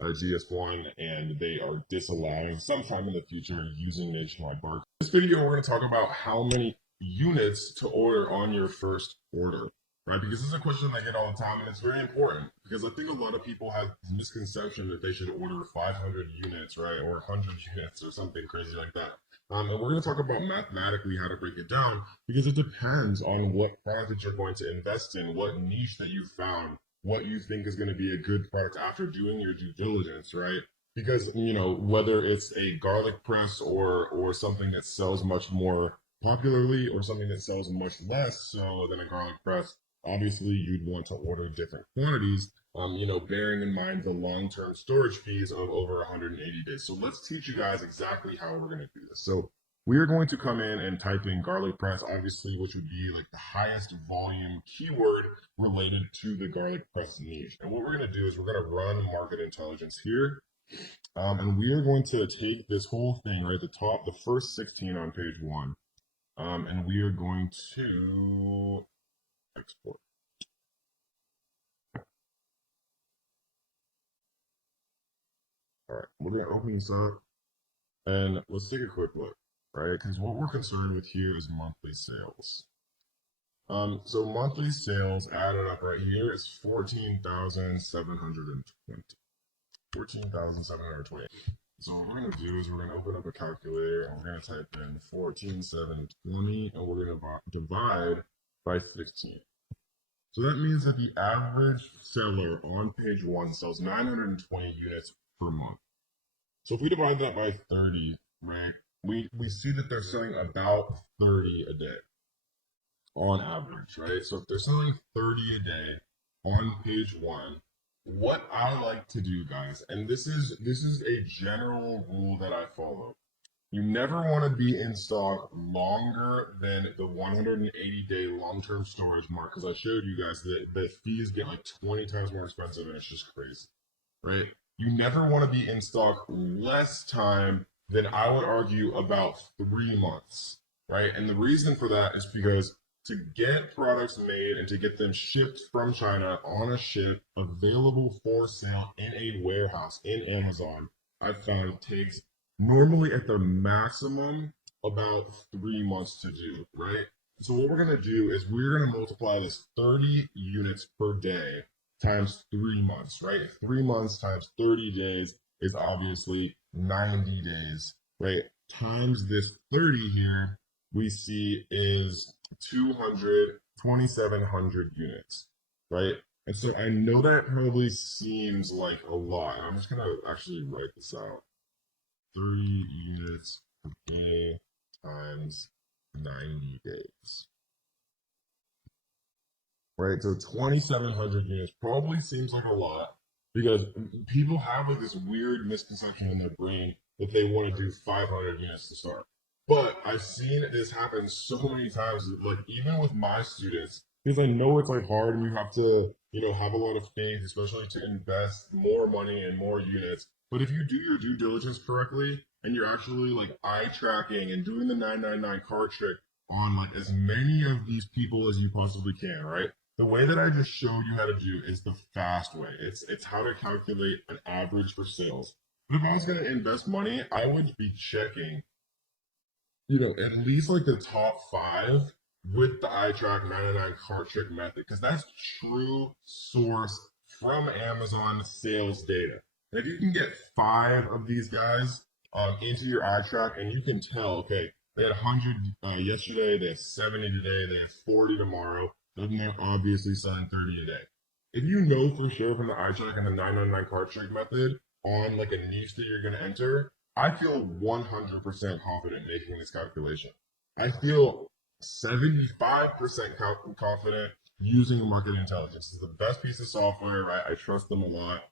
GS1 and they are disallowing sometime in the future using nationwide barcode. In this video, we're going to talk about how many units to order on your first order, right? Because this is a question I get all the time, and it's very important because I think a lot of people have this misconception that they should order 500 units, right? Or 100 units or something crazy like that. And we're going to talk about mathematically how to break it down because it depends on what product that you're going to invest in, what niche that you found, what you think is going to be a good product after doing your due diligence, right? Because, whether it's a garlic press or something that sells much more popularly or something that sells much less so than a garlic press, obviously you'd want to order different quantities, bearing in mind the long-term storage fees of over 180 days. So let's teach you guys exactly how we're going to do this. So we are going to come in and type in garlic press, obviously, which would be like the highest volume keyword related to the garlic press niche. And what we're going to do is we're going to run market intelligence here. And we are going to take this whole thing, right, the first 16 on page 1, and we are going to export. All right, we're going to open this up and let's take a quick look, right? Because what we're concerned with here is monthly sales. So monthly sales added up right here is 14,720. 14,720. So what we're going to do is we're going to open up a calculator and we're going to type in 14,720 and we're going to divide by 15. So that means that the average seller on page 1 sells 920 units per month. So if we divide that by 30, right, we see that they're selling about 30 a day on average, right? So if they're selling 30 a day on page 1, what I like to do, guys, and this is a general rule that I follow. You never want to be in stock longer than the 180-day long-term storage mark, because I showed you guys that the fees get like 20 times more expensive, and it's just crazy, right? You never want to be in stock less time than, I would argue, about 3 months, right? And the reason for that is because to get products made and to get them shipped from China on a ship available for sale in a warehouse in Amazon, I've found takes normally at the maximum about 3 months to do, right? So what we're going to do is we're going to multiply this 30 units per day times 3 months, right? 3 months times 30 days is obviously 90 days, right? Times this 30 here, we see is 2,700 units, right? And so I know that probably seems like a lot. I'm just gonna actually write this out. 30 units per day times 90 days. Right, so 2,700 units probably seems like a lot because people have like this weird misconception in their brain that they want to do 500 units to start. But I've seen this happen so many times, like even with my students, because I know it's like hard and you have to, have a lot of faith, especially to invest more money and more units. But if you do your due diligence correctly and you're actually like eye tracking and doing the 999 card trick on like as many of these people as you possibly can, right? The way that I just showed you how to do is the fast way. It's how to calculate an average for sales. But if I was going to invest money, I would be checking at least like the top five with the iTrack 99 cart trick method, because that's true source from Amazon sales data. And if you can get five of these guys into your iTrack, and you can tell, okay, they had 100 yesterday, they have 70 today, they have 40 tomorrow, then they're obviously selling 30 a day. If you know for sure from the iTrack and the 999 cart trick method on like a niche that you're going to enter, I feel 100% confident making this calculation. I feel 75% confident using market intelligence. It's the best piece of software, right? I trust them a lot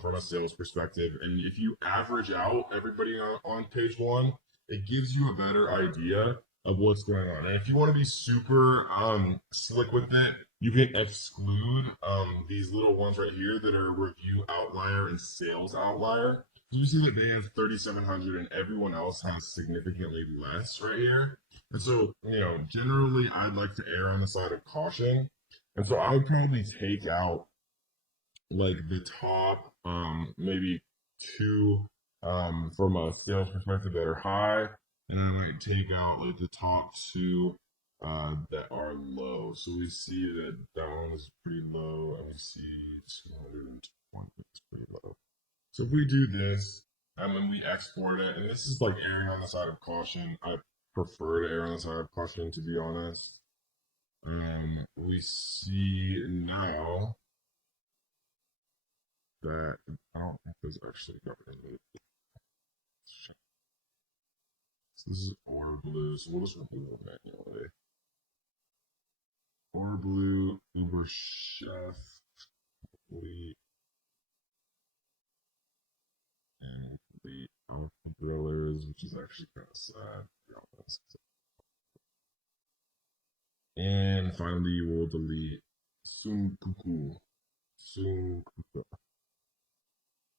from a sales perspective. And if you average out everybody on page one, it gives you a better idea of what's going on. And if you want to be super slick with it, you can exclude these little ones right here that are review outlier and sales outlier. You see that they have 3,700 and everyone else has significantly less right here. And so, generally I'd like to err on the side of caution. And so I would probably take out like the top maybe two from a sales perspective that are high, and I might take out like the top two that are low. So we see that that one is pretty low, and we see 220 is pretty low. So if we do this, and when we export it, and this is like erring on the side of caution, I prefer to err on the side of caution, to be honest. We see now that I don't think there's actually government. So this is or blue, so we'll just remove it manually. Or blue, Uber Chef, Fleet, and the Alpha Grillers, which is actually kind of sad, to be honest. And finally, we'll delete Sunkuku. Sunkuku.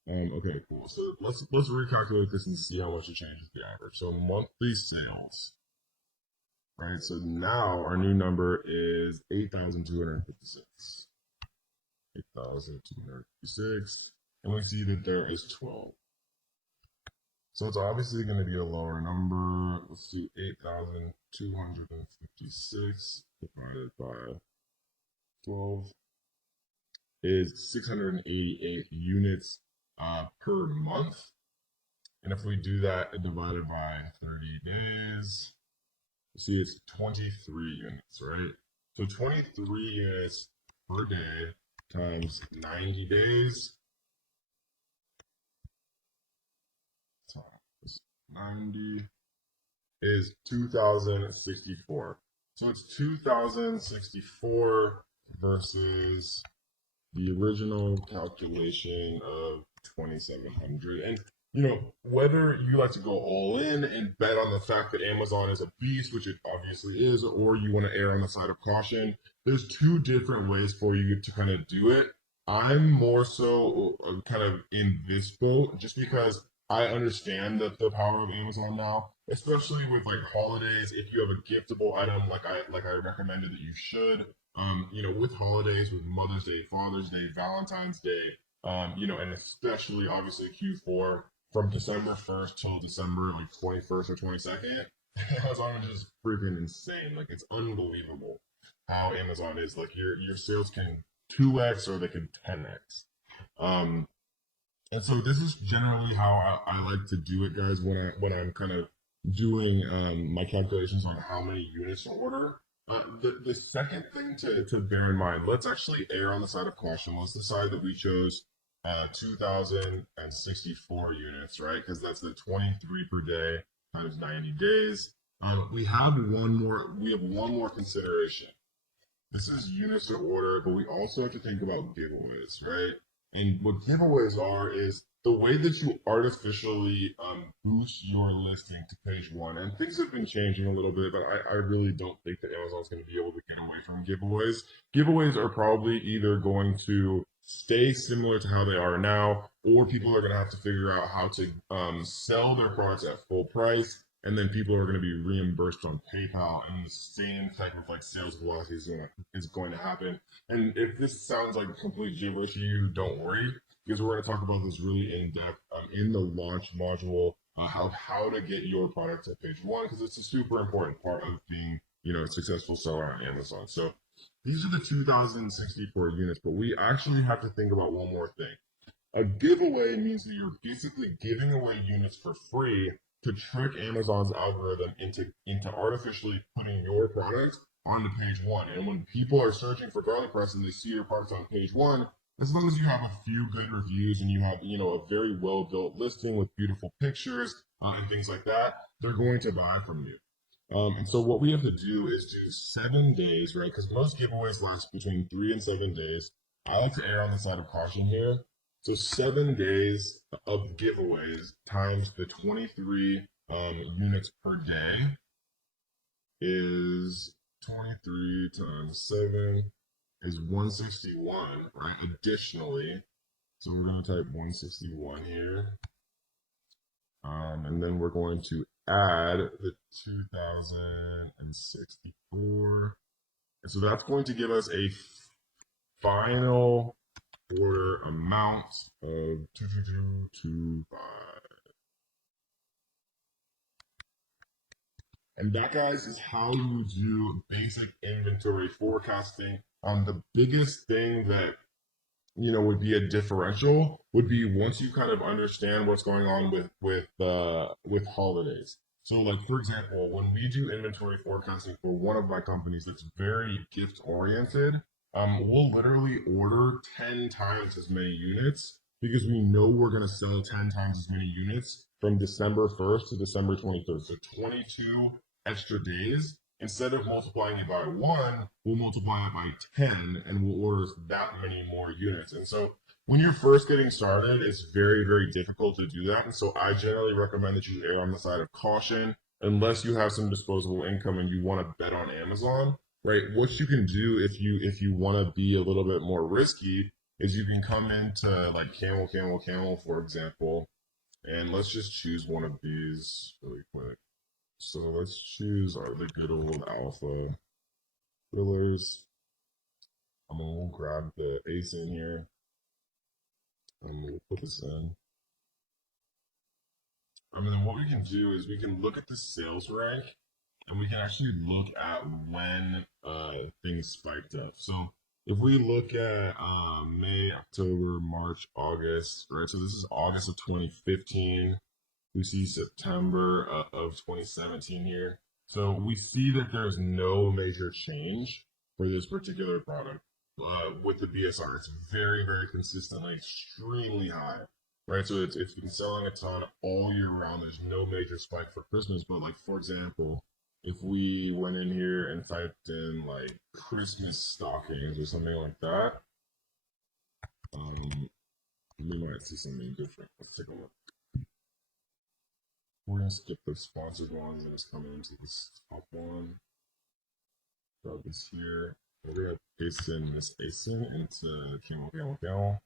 Okay, cool. So let's recalculate this and see how much it changes the average. So monthly sales, right? So now our new number is 8,256. 8,256, and we see that there is 12. So it's obviously going to be a lower number. Let's do 8,256 divided by 12 is 688 units per month. And if we do that divided by 30 days, you see it's 23 units, right? So 23 units per day times 90 days. 90 is 2,064. So it's 2,064 versus the original calculation of 2,700. And whether you like to go all in and bet on the fact that Amazon is a beast, which it obviously is, or you want to err on the side of caution, there's two different ways for you to kind of do it. I'm more so kind of in this boat just because I understand the power of Amazon now, especially with like holidays. If you have a giftable item, like I recommended that you should, with holidays, with Mother's Day, Father's Day, Valentine's Day, and especially obviously Q4 from December 1st till December like 21st or 22nd, Amazon is just freaking insane. Like it's unbelievable how Amazon is. Like your sales can 2x or they can 10x. And so this is generally how I like to do it, guys, when I'm kind of doing my calculations on how many units to order. The second thing to bear in mind, let's actually err on the side of caution. Let's decide that we chose 2,064 units, right? Because that's the 23 per day times 90 days. We have one more consideration. This is units to order, but we also have to think about giveaways, right? And what giveaways are is the way that you artificially boost your listing to page one. And things have been changing a little bit, but I really don't think that Amazon's going to be able to get away from giveaways. Giveaways are probably either going to stay similar to how they are now, or people are going to have to figure out how to sell their products at full price. And then people are going to be reimbursed on PayPal, and the same type of like sales velocity is going to happen. And if this sounds like complete gibberish to you, don't worry. because we're going to talk about this really in depth in the launch module, how to get your product at page one, because it's a super important part of being, a successful seller on Amazon. So these are the 2,064 units, but we actually have to think about one more thing. A giveaway means that you're basically giving away units for free to trick Amazon's algorithm into artificially putting your product onto page one. And when people are searching for garlic press and they see your product on page one, as long as you have a few good reviews and you have, a very well built listing with beautiful pictures and things like that, they're going to buy from you. And so what we have to do is do 7 days, right? Because most giveaways last between 3 and 7 days. I like to err on the side of caution here. So 7 days of giveaways times the 23 units per day is 23 times 7 is 161, right? Additionally, so we're going to type 161 here. And then we're going to add the 2,064. And so that's going to give us a final order amount of 22225. And that, guys, is how you do basic inventory forecasting. The biggest thing that would be a differential would be once you kind of understand what's going on with holidays. So, like for example, when we do inventory forecasting for one of my companies that's very gift oriented, we'll literally order 10 times as many units because we know we're going to sell 10 times as many units from December 1st to December 23rd. So 22 extra days. Instead of multiplying it by 1, we'll multiply it by 10 and we'll order that many more units. And so when you're first getting started, it's very, very difficult to do that. And so I generally recommend that you err on the side of caution unless you have some disposable income and you want to bet on Amazon, right? What you can do if you want to be a little bit more risky is you can come into like camel, for example, and let's just choose one of these really quick. So let's choose the good old alpha fillers. We'll grab the ace in here and we'll put this in. Then what we can do is we can look at the sales rank and we can actually look at when things spiked up. So if we look at May, October, March, August, right? So this is August of 2015. We see September of 2017 here. So we see that there's no major change for this particular product with the BSR. It's very, very consistently extremely high, right? So it's been selling a ton all year round. There's no major spike for Christmas. But like, for example, if we went in here and typed in like Christmas stockings or something like that, we might see something different. Let's take a look. We're going to skip the sponsored ones and just come into this top one. Grab this here. We're going to paste in this ASIN into camel.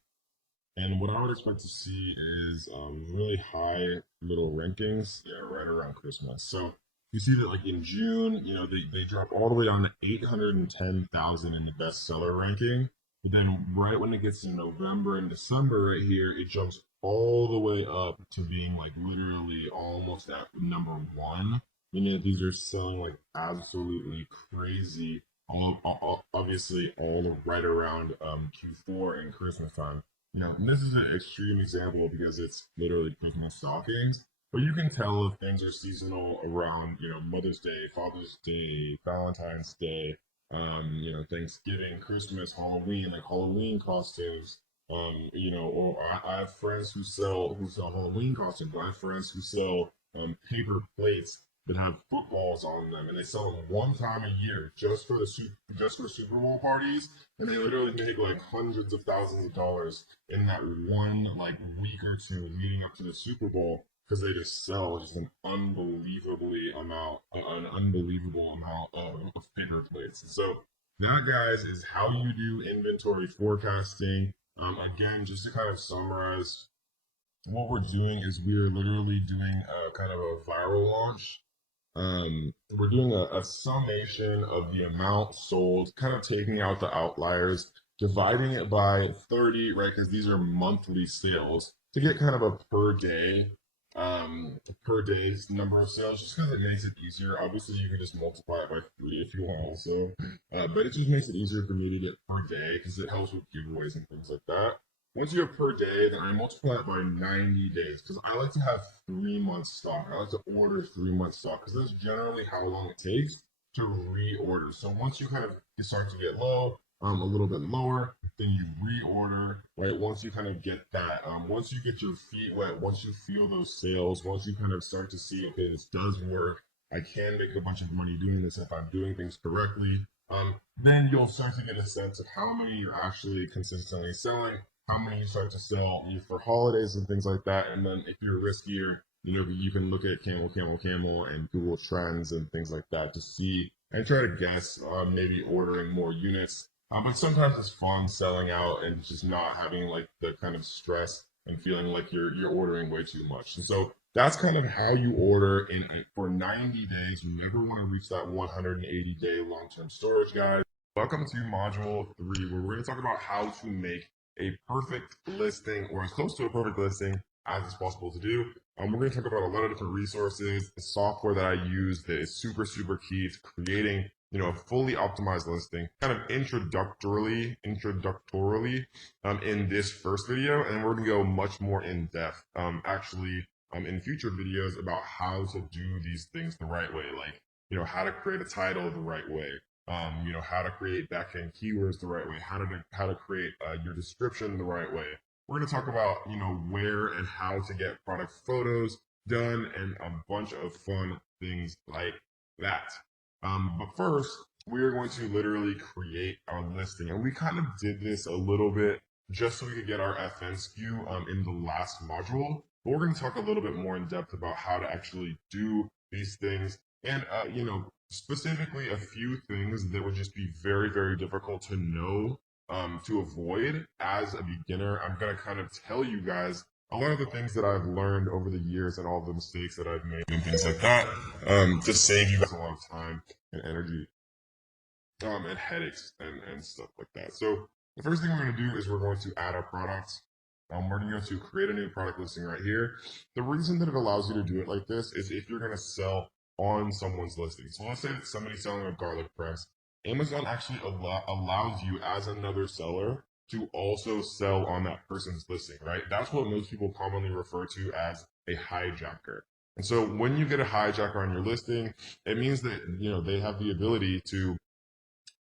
And what I would expect to see is really high little rankings, right around Christmas. So you see that like in June, they drop all the way down to 810,000 in the bestseller ranking. But then right when it gets to November and December right here, it jumps all the way up to being like literally almost at number one. These are selling like absolutely crazy. Obviously all right around Q4 and Christmas time. And this is an extreme example because it's literally Christmas stockings. But you can tell if things are seasonal around, Mother's Day, Father's Day, Valentine's Day, Thanksgiving, Christmas, Halloween, like Halloween costumes. Or I have friends who sell Halloween costumes. I have friends who sell paper plates that have footballs on them, and they sell them one time a year just for Super Bowl parties, and they literally make like hundreds of thousands of dollars in that one like week or two leading up to the Super Bowl because they just sell just an unbelievable amount of paper plates. So that, guys, is how you do inventory forecasting. Again, just to kind of summarize, what we're doing is we're literally doing a kind of a viral launch. We're doing a summation of the amount sold, kind of taking out the outliers, dividing it by 30, right? Because these are monthly sales to get kind of a per day number of sales, just because it makes it easier. Obviously, you can just multiply it by 3 if you want also, but it just makes it easier for me to get per day because it helps with giveaways and things like that. Once you have per day, then I multiply it by 90 days because I like to have 3 months stock. I like to order 3 months stock because that's generally how long it takes to reorder. So once you kind of start to get low, a little bit lower, then you reorder, right? Once you kind of get that, once you get your feet wet, once you feel those sales, once you kind of start to see, okay, this does work, I can make a bunch of money doing this if I'm doing things correctly, then you'll start to get a sense of how many you're actually consistently selling, how many you start to sell for holidays and things like that. And then if you're riskier, you can look at camel, and Google Trends and things like that to see and try to guess maybe ordering more units. But sometimes it's fun selling out and just not having like the kind of stress and feeling like you're ordering way too much. And so that's kind of how you order for 90 days. You never want to reach that 180-day long-term storage, guys. Welcome to module 3, where we're going to talk about how to make a perfect listing, or as close to a perfect listing as is possible to do. We're going to talk about a lot of different resources, the software that I use that is super, super key to creating, a fully optimized listing, kind of introductorily in this first video, and we're going to go much more in depth, in future videos about how to do these things the right way, like, how to create a title the right way, how to create backend keywords the right way, how to create your description the right way. We're going to talk about, where and how to get product photos done and a bunch of fun things like that. But first, we are going to literally create our listing. And we kind of did this a little bit just so we could get our FN SKU in the last module. But we're going to talk a little bit more in depth about how to actually do these things. And, specifically a few things that would just be very, very difficult to know, to avoid as a beginner. I'm going to kind of tell you guys a lot of the things that I've learned over the years and all the mistakes that I've made and things like that, to save you guys a lot of time and energy, and headaches and stuff like that. So the first thing we're going to do is we're going to add our products. We're going to go to create a new product listing right here. The reason that it allows you to do it like this is if you're going to sell on someone's listing. So let's say that somebody's selling a garlic press. Amazon actually allows you as another seller to also sell on that person's listing, right? That's what most people commonly refer to as a hijacker. And so when you get a hijacker on your listing, it means that, they have the ability to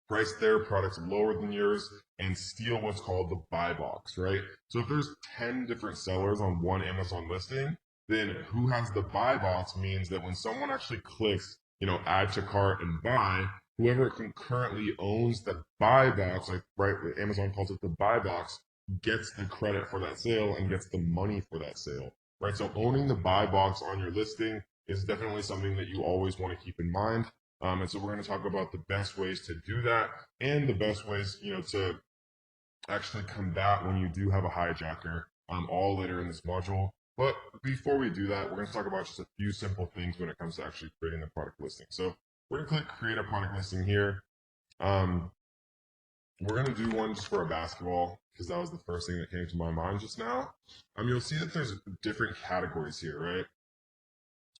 price their products lower than yours and steal what's called the buy box, right? So if there's 10 different sellers on one Amazon listing, then who has the buy box means that when someone actually clicks, add to cart and buy, whoever concurrently owns the buy box, like, right, Amazon calls it the buy box, gets the credit for that sale and gets the money for that sale, right? So owning the buy box on your listing is definitely something that you always want to keep in mind. And so we're going to talk about the best ways to do that and the best ways, to actually combat when you do have a hijacker, all later in this module. But before we do that, we're going to talk about just a few simple things when it comes to actually creating the product listing. So we're going to click create a product listing here. We're going to do one just for a basketball because that was the first thing that came to my mind just now. You'll see that there's different categories here, right?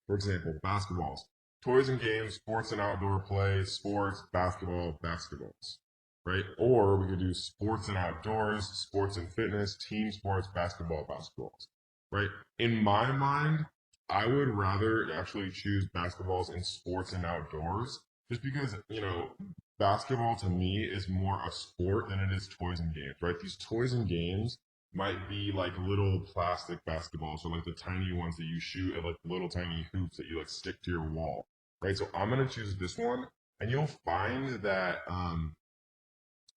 For example, basketballs, toys and games, sports and outdoor play, sports, basketballs, right? Or we could do sports and outdoors, sports and fitness, team sports, basketballs, right? In my mind, I would rather actually choose basketballs in sports and outdoors just because, basketball to me is more a sport than it is toys and games, right? These toys and games might be like little plastic basketballs or like the tiny ones that you shoot at like little tiny hoops that you like stick to your wall, right? So I'm going to choose this one, and you'll find that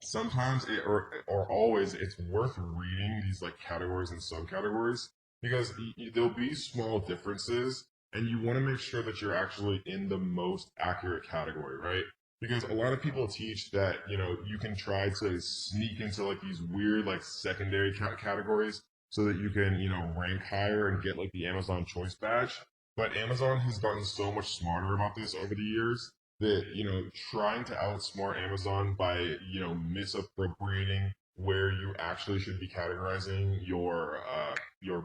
sometimes or always it's worth reading these like categories and subcategories because there'll be small differences, and you want to make sure that you're actually in the most accurate category, right? Because a lot of people teach that, you can try to sneak into like these weird like secondary categories so that you can, rank higher and get like the Amazon choice badge. But Amazon has gotten so much smarter about this over the years that, trying to outsmart Amazon by, misappropriating where you actually should be categorizing your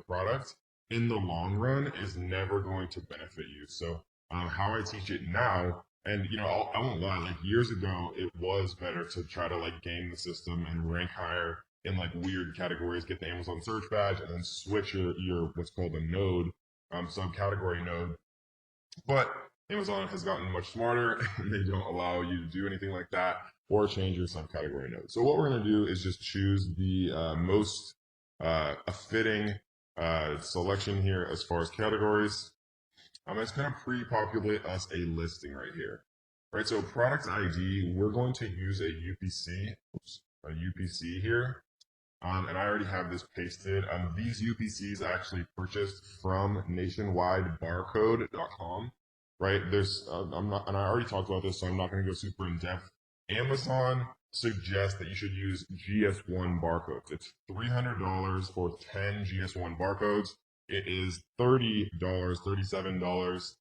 product in the long run is never going to benefit you. So how I teach it now, and I won't lie, like years ago, it was better to try to like game the system and rank higher in like weird categories, get the Amazon search badge, and then switch your what's called a node, subcategory node. But Amazon has gotten much smarter, and they don't allow you to do anything like that or change your subcategory node. So what we're going to do is just choose the most a fitting selection here as far as categories. It's going to pre-populate us a listing right here. Right, so product ID, we're going to use a UPC here. And I already have this pasted. These UPCs I actually purchased from nationwidebarcode.com. Right, I'm not, and I already talked about this, so I'm not going to go super in depth. Amazon suggests that you should use GS1 barcodes. It's $300 for 10 GS1 barcodes. It is $30, $37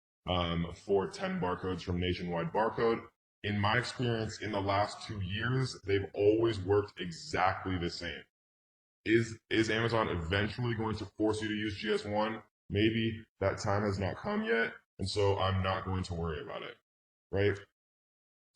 for 10 barcodes from Nationwide Barcode. In my experience, in the last 2 years, they've always worked exactly the same. Is Amazon eventually going to force you to use GS1? Maybe that time has not come yet, and so I'm not going to worry about it, right?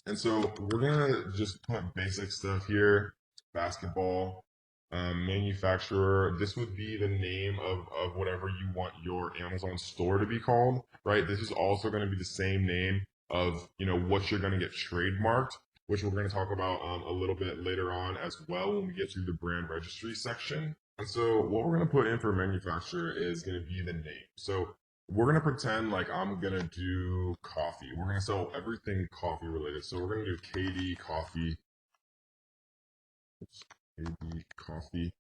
And so we're gonna just put basic stuff here: basketball, manufacturer. This would be the name of whatever you want your Amazon store to be called, right? This is also going to be the same name of what you're going to get trademarked, which we're going to talk about a little bit later on as well when we get to the brand registry section. And so what we're going to put in for manufacturer is going to be the name. So we're going to pretend like I'm going to do coffee. We're going to sell everything coffee related. So we're going to do KD Coffee. KD Coffee.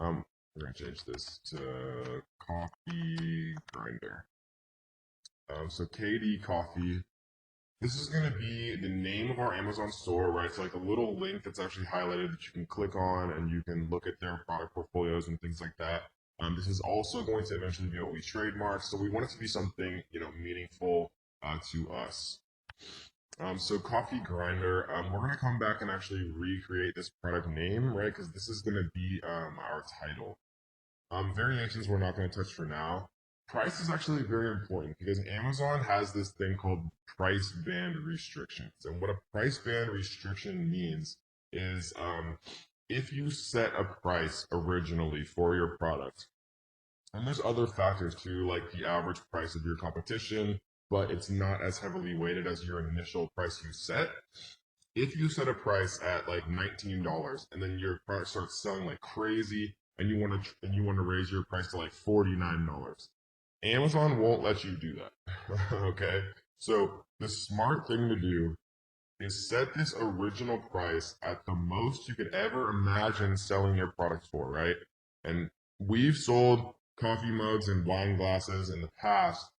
We're going to change this to Coffee Grinder. So KD Coffee. This is going to be the name of our Amazon store, right? It's like a little link that's actually highlighted that you can click on and you can look at their product portfolios and things like that. This is also going to eventually be what we trademark. So we want it to be something, meaningful to us. So Coffee Grinder, we're going to come back and actually recreate this product name, right? Because this is going to be our title. Variations we're not going to touch for now. Price is actually very important because Amazon has this thing called price band restrictions. And what a price band restriction means is if you set a price originally for your product, and there's other factors too, like the average price of your competition, but it's not as heavily weighted as your initial price you set. If you set a price at like $19 and then your product starts selling like crazy, and you want to raise your price to like $49, Amazon won't let you do that. Okay, so the smart thing to do is set this original price at the most you could ever imagine selling your product for, right? And we've sold coffee mugs and wine glasses in the past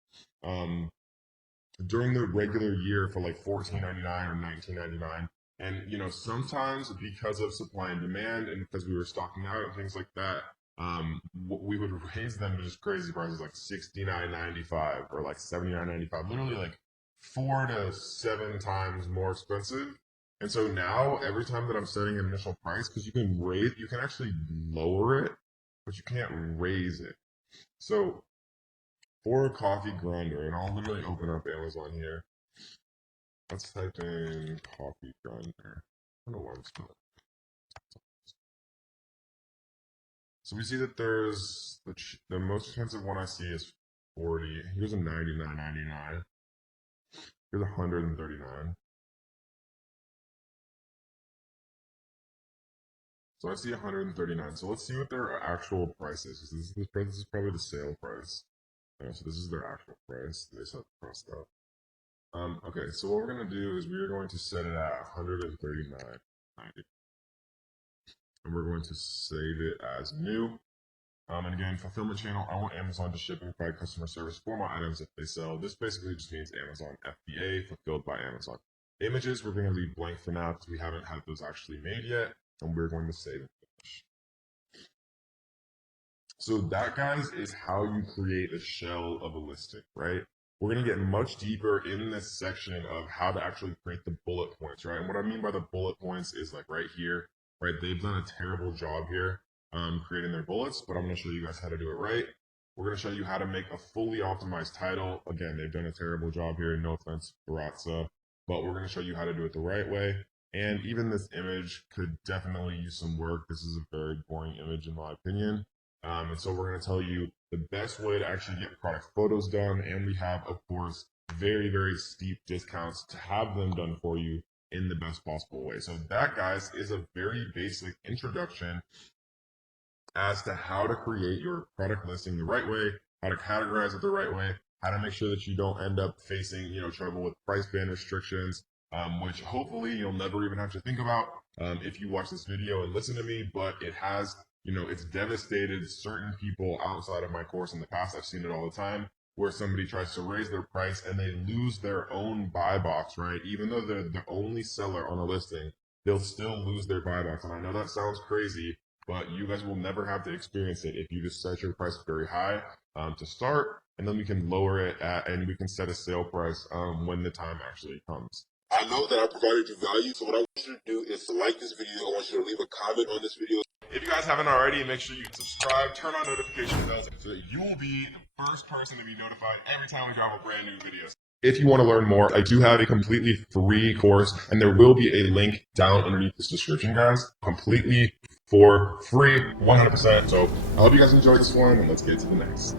during the regular year for like $14.99 or $19.99. And sometimes because of supply and demand and because we were stocking out and things like that, we would raise them to just crazy prices like $69.95 or like $79.95, literally like 4 to 7 times more expensive. And so now every time that I'm setting an initial price, because you can actually lower it, but you can't raise it. So for a coffee grinder, and I'll literally open up Amazon here. Let's type in coffee grinder. I don't know why I'm spelling. So we see that there's the most expensive one I see is 40. Here's a 99.99. Here's 139. So I see 139. So let's see what their actual price is. This is probably the sale price. So this is their actual price. They set the price up. Okay, so what we're going to do is we are going to set it at 139.90. And we're going to save it as new. And again, fulfillment channel, I want Amazon to ship and provide customer service for my items if they sell. This basically just means Amazon FBA, fulfilled by Amazon. Images, we're going to leave blank for now because we haven't had those actually made yet. And we're going to save and finish. So that, guys, is how you create a shell of a listing, right? We're going to get much deeper in this section of how to actually create the bullet points, right? And what I mean by the bullet points is like right here. right? They've done a terrible job here creating their bullets, but I'm going to show you guys how to do it right. We're going to show you how to make a fully optimized title. Again, they've done a terrible job here. No offense, Baratza, but we're going to show you how to do it the right way. And even this image could definitely use some work. This is a very boring image in my opinion. And so we're going to tell you the best way to actually get product photos done. And we have, of course, very, very steep discounts to have them done for you in the best possible way. So that, guys, is a very basic introduction as to how to create your product listing the right way, how to categorize it the right way, how to make sure that you don't end up facing, trouble with price band restrictions, which hopefully you'll never even have to think about if you watch this video and listen to me, but it has, it's devastated certain people outside of my course in the past. I've seen it all the time where somebody tries to raise their price and they lose their own buy box, right? Even though they're the only seller on a listing, they'll still lose their buy box. And I know that sounds crazy, but you guys will never have to experience it if you just set your price very high to start, and then we can lower it and we can set a sale price when the time actually comes. I know that I provided you value, so what I want you to do is to like this video. I want you to leave a comment on this video. If you guys haven't already, make sure you subscribe, turn on notification bells, so that you will be the first person to be notified every time we drop a brand new video. If you want to learn more, I do have a completely free course, and there will be a link down underneath this description, guys. Completely for free, 100%. So I hope you guys enjoyed this one, and let's get to the next.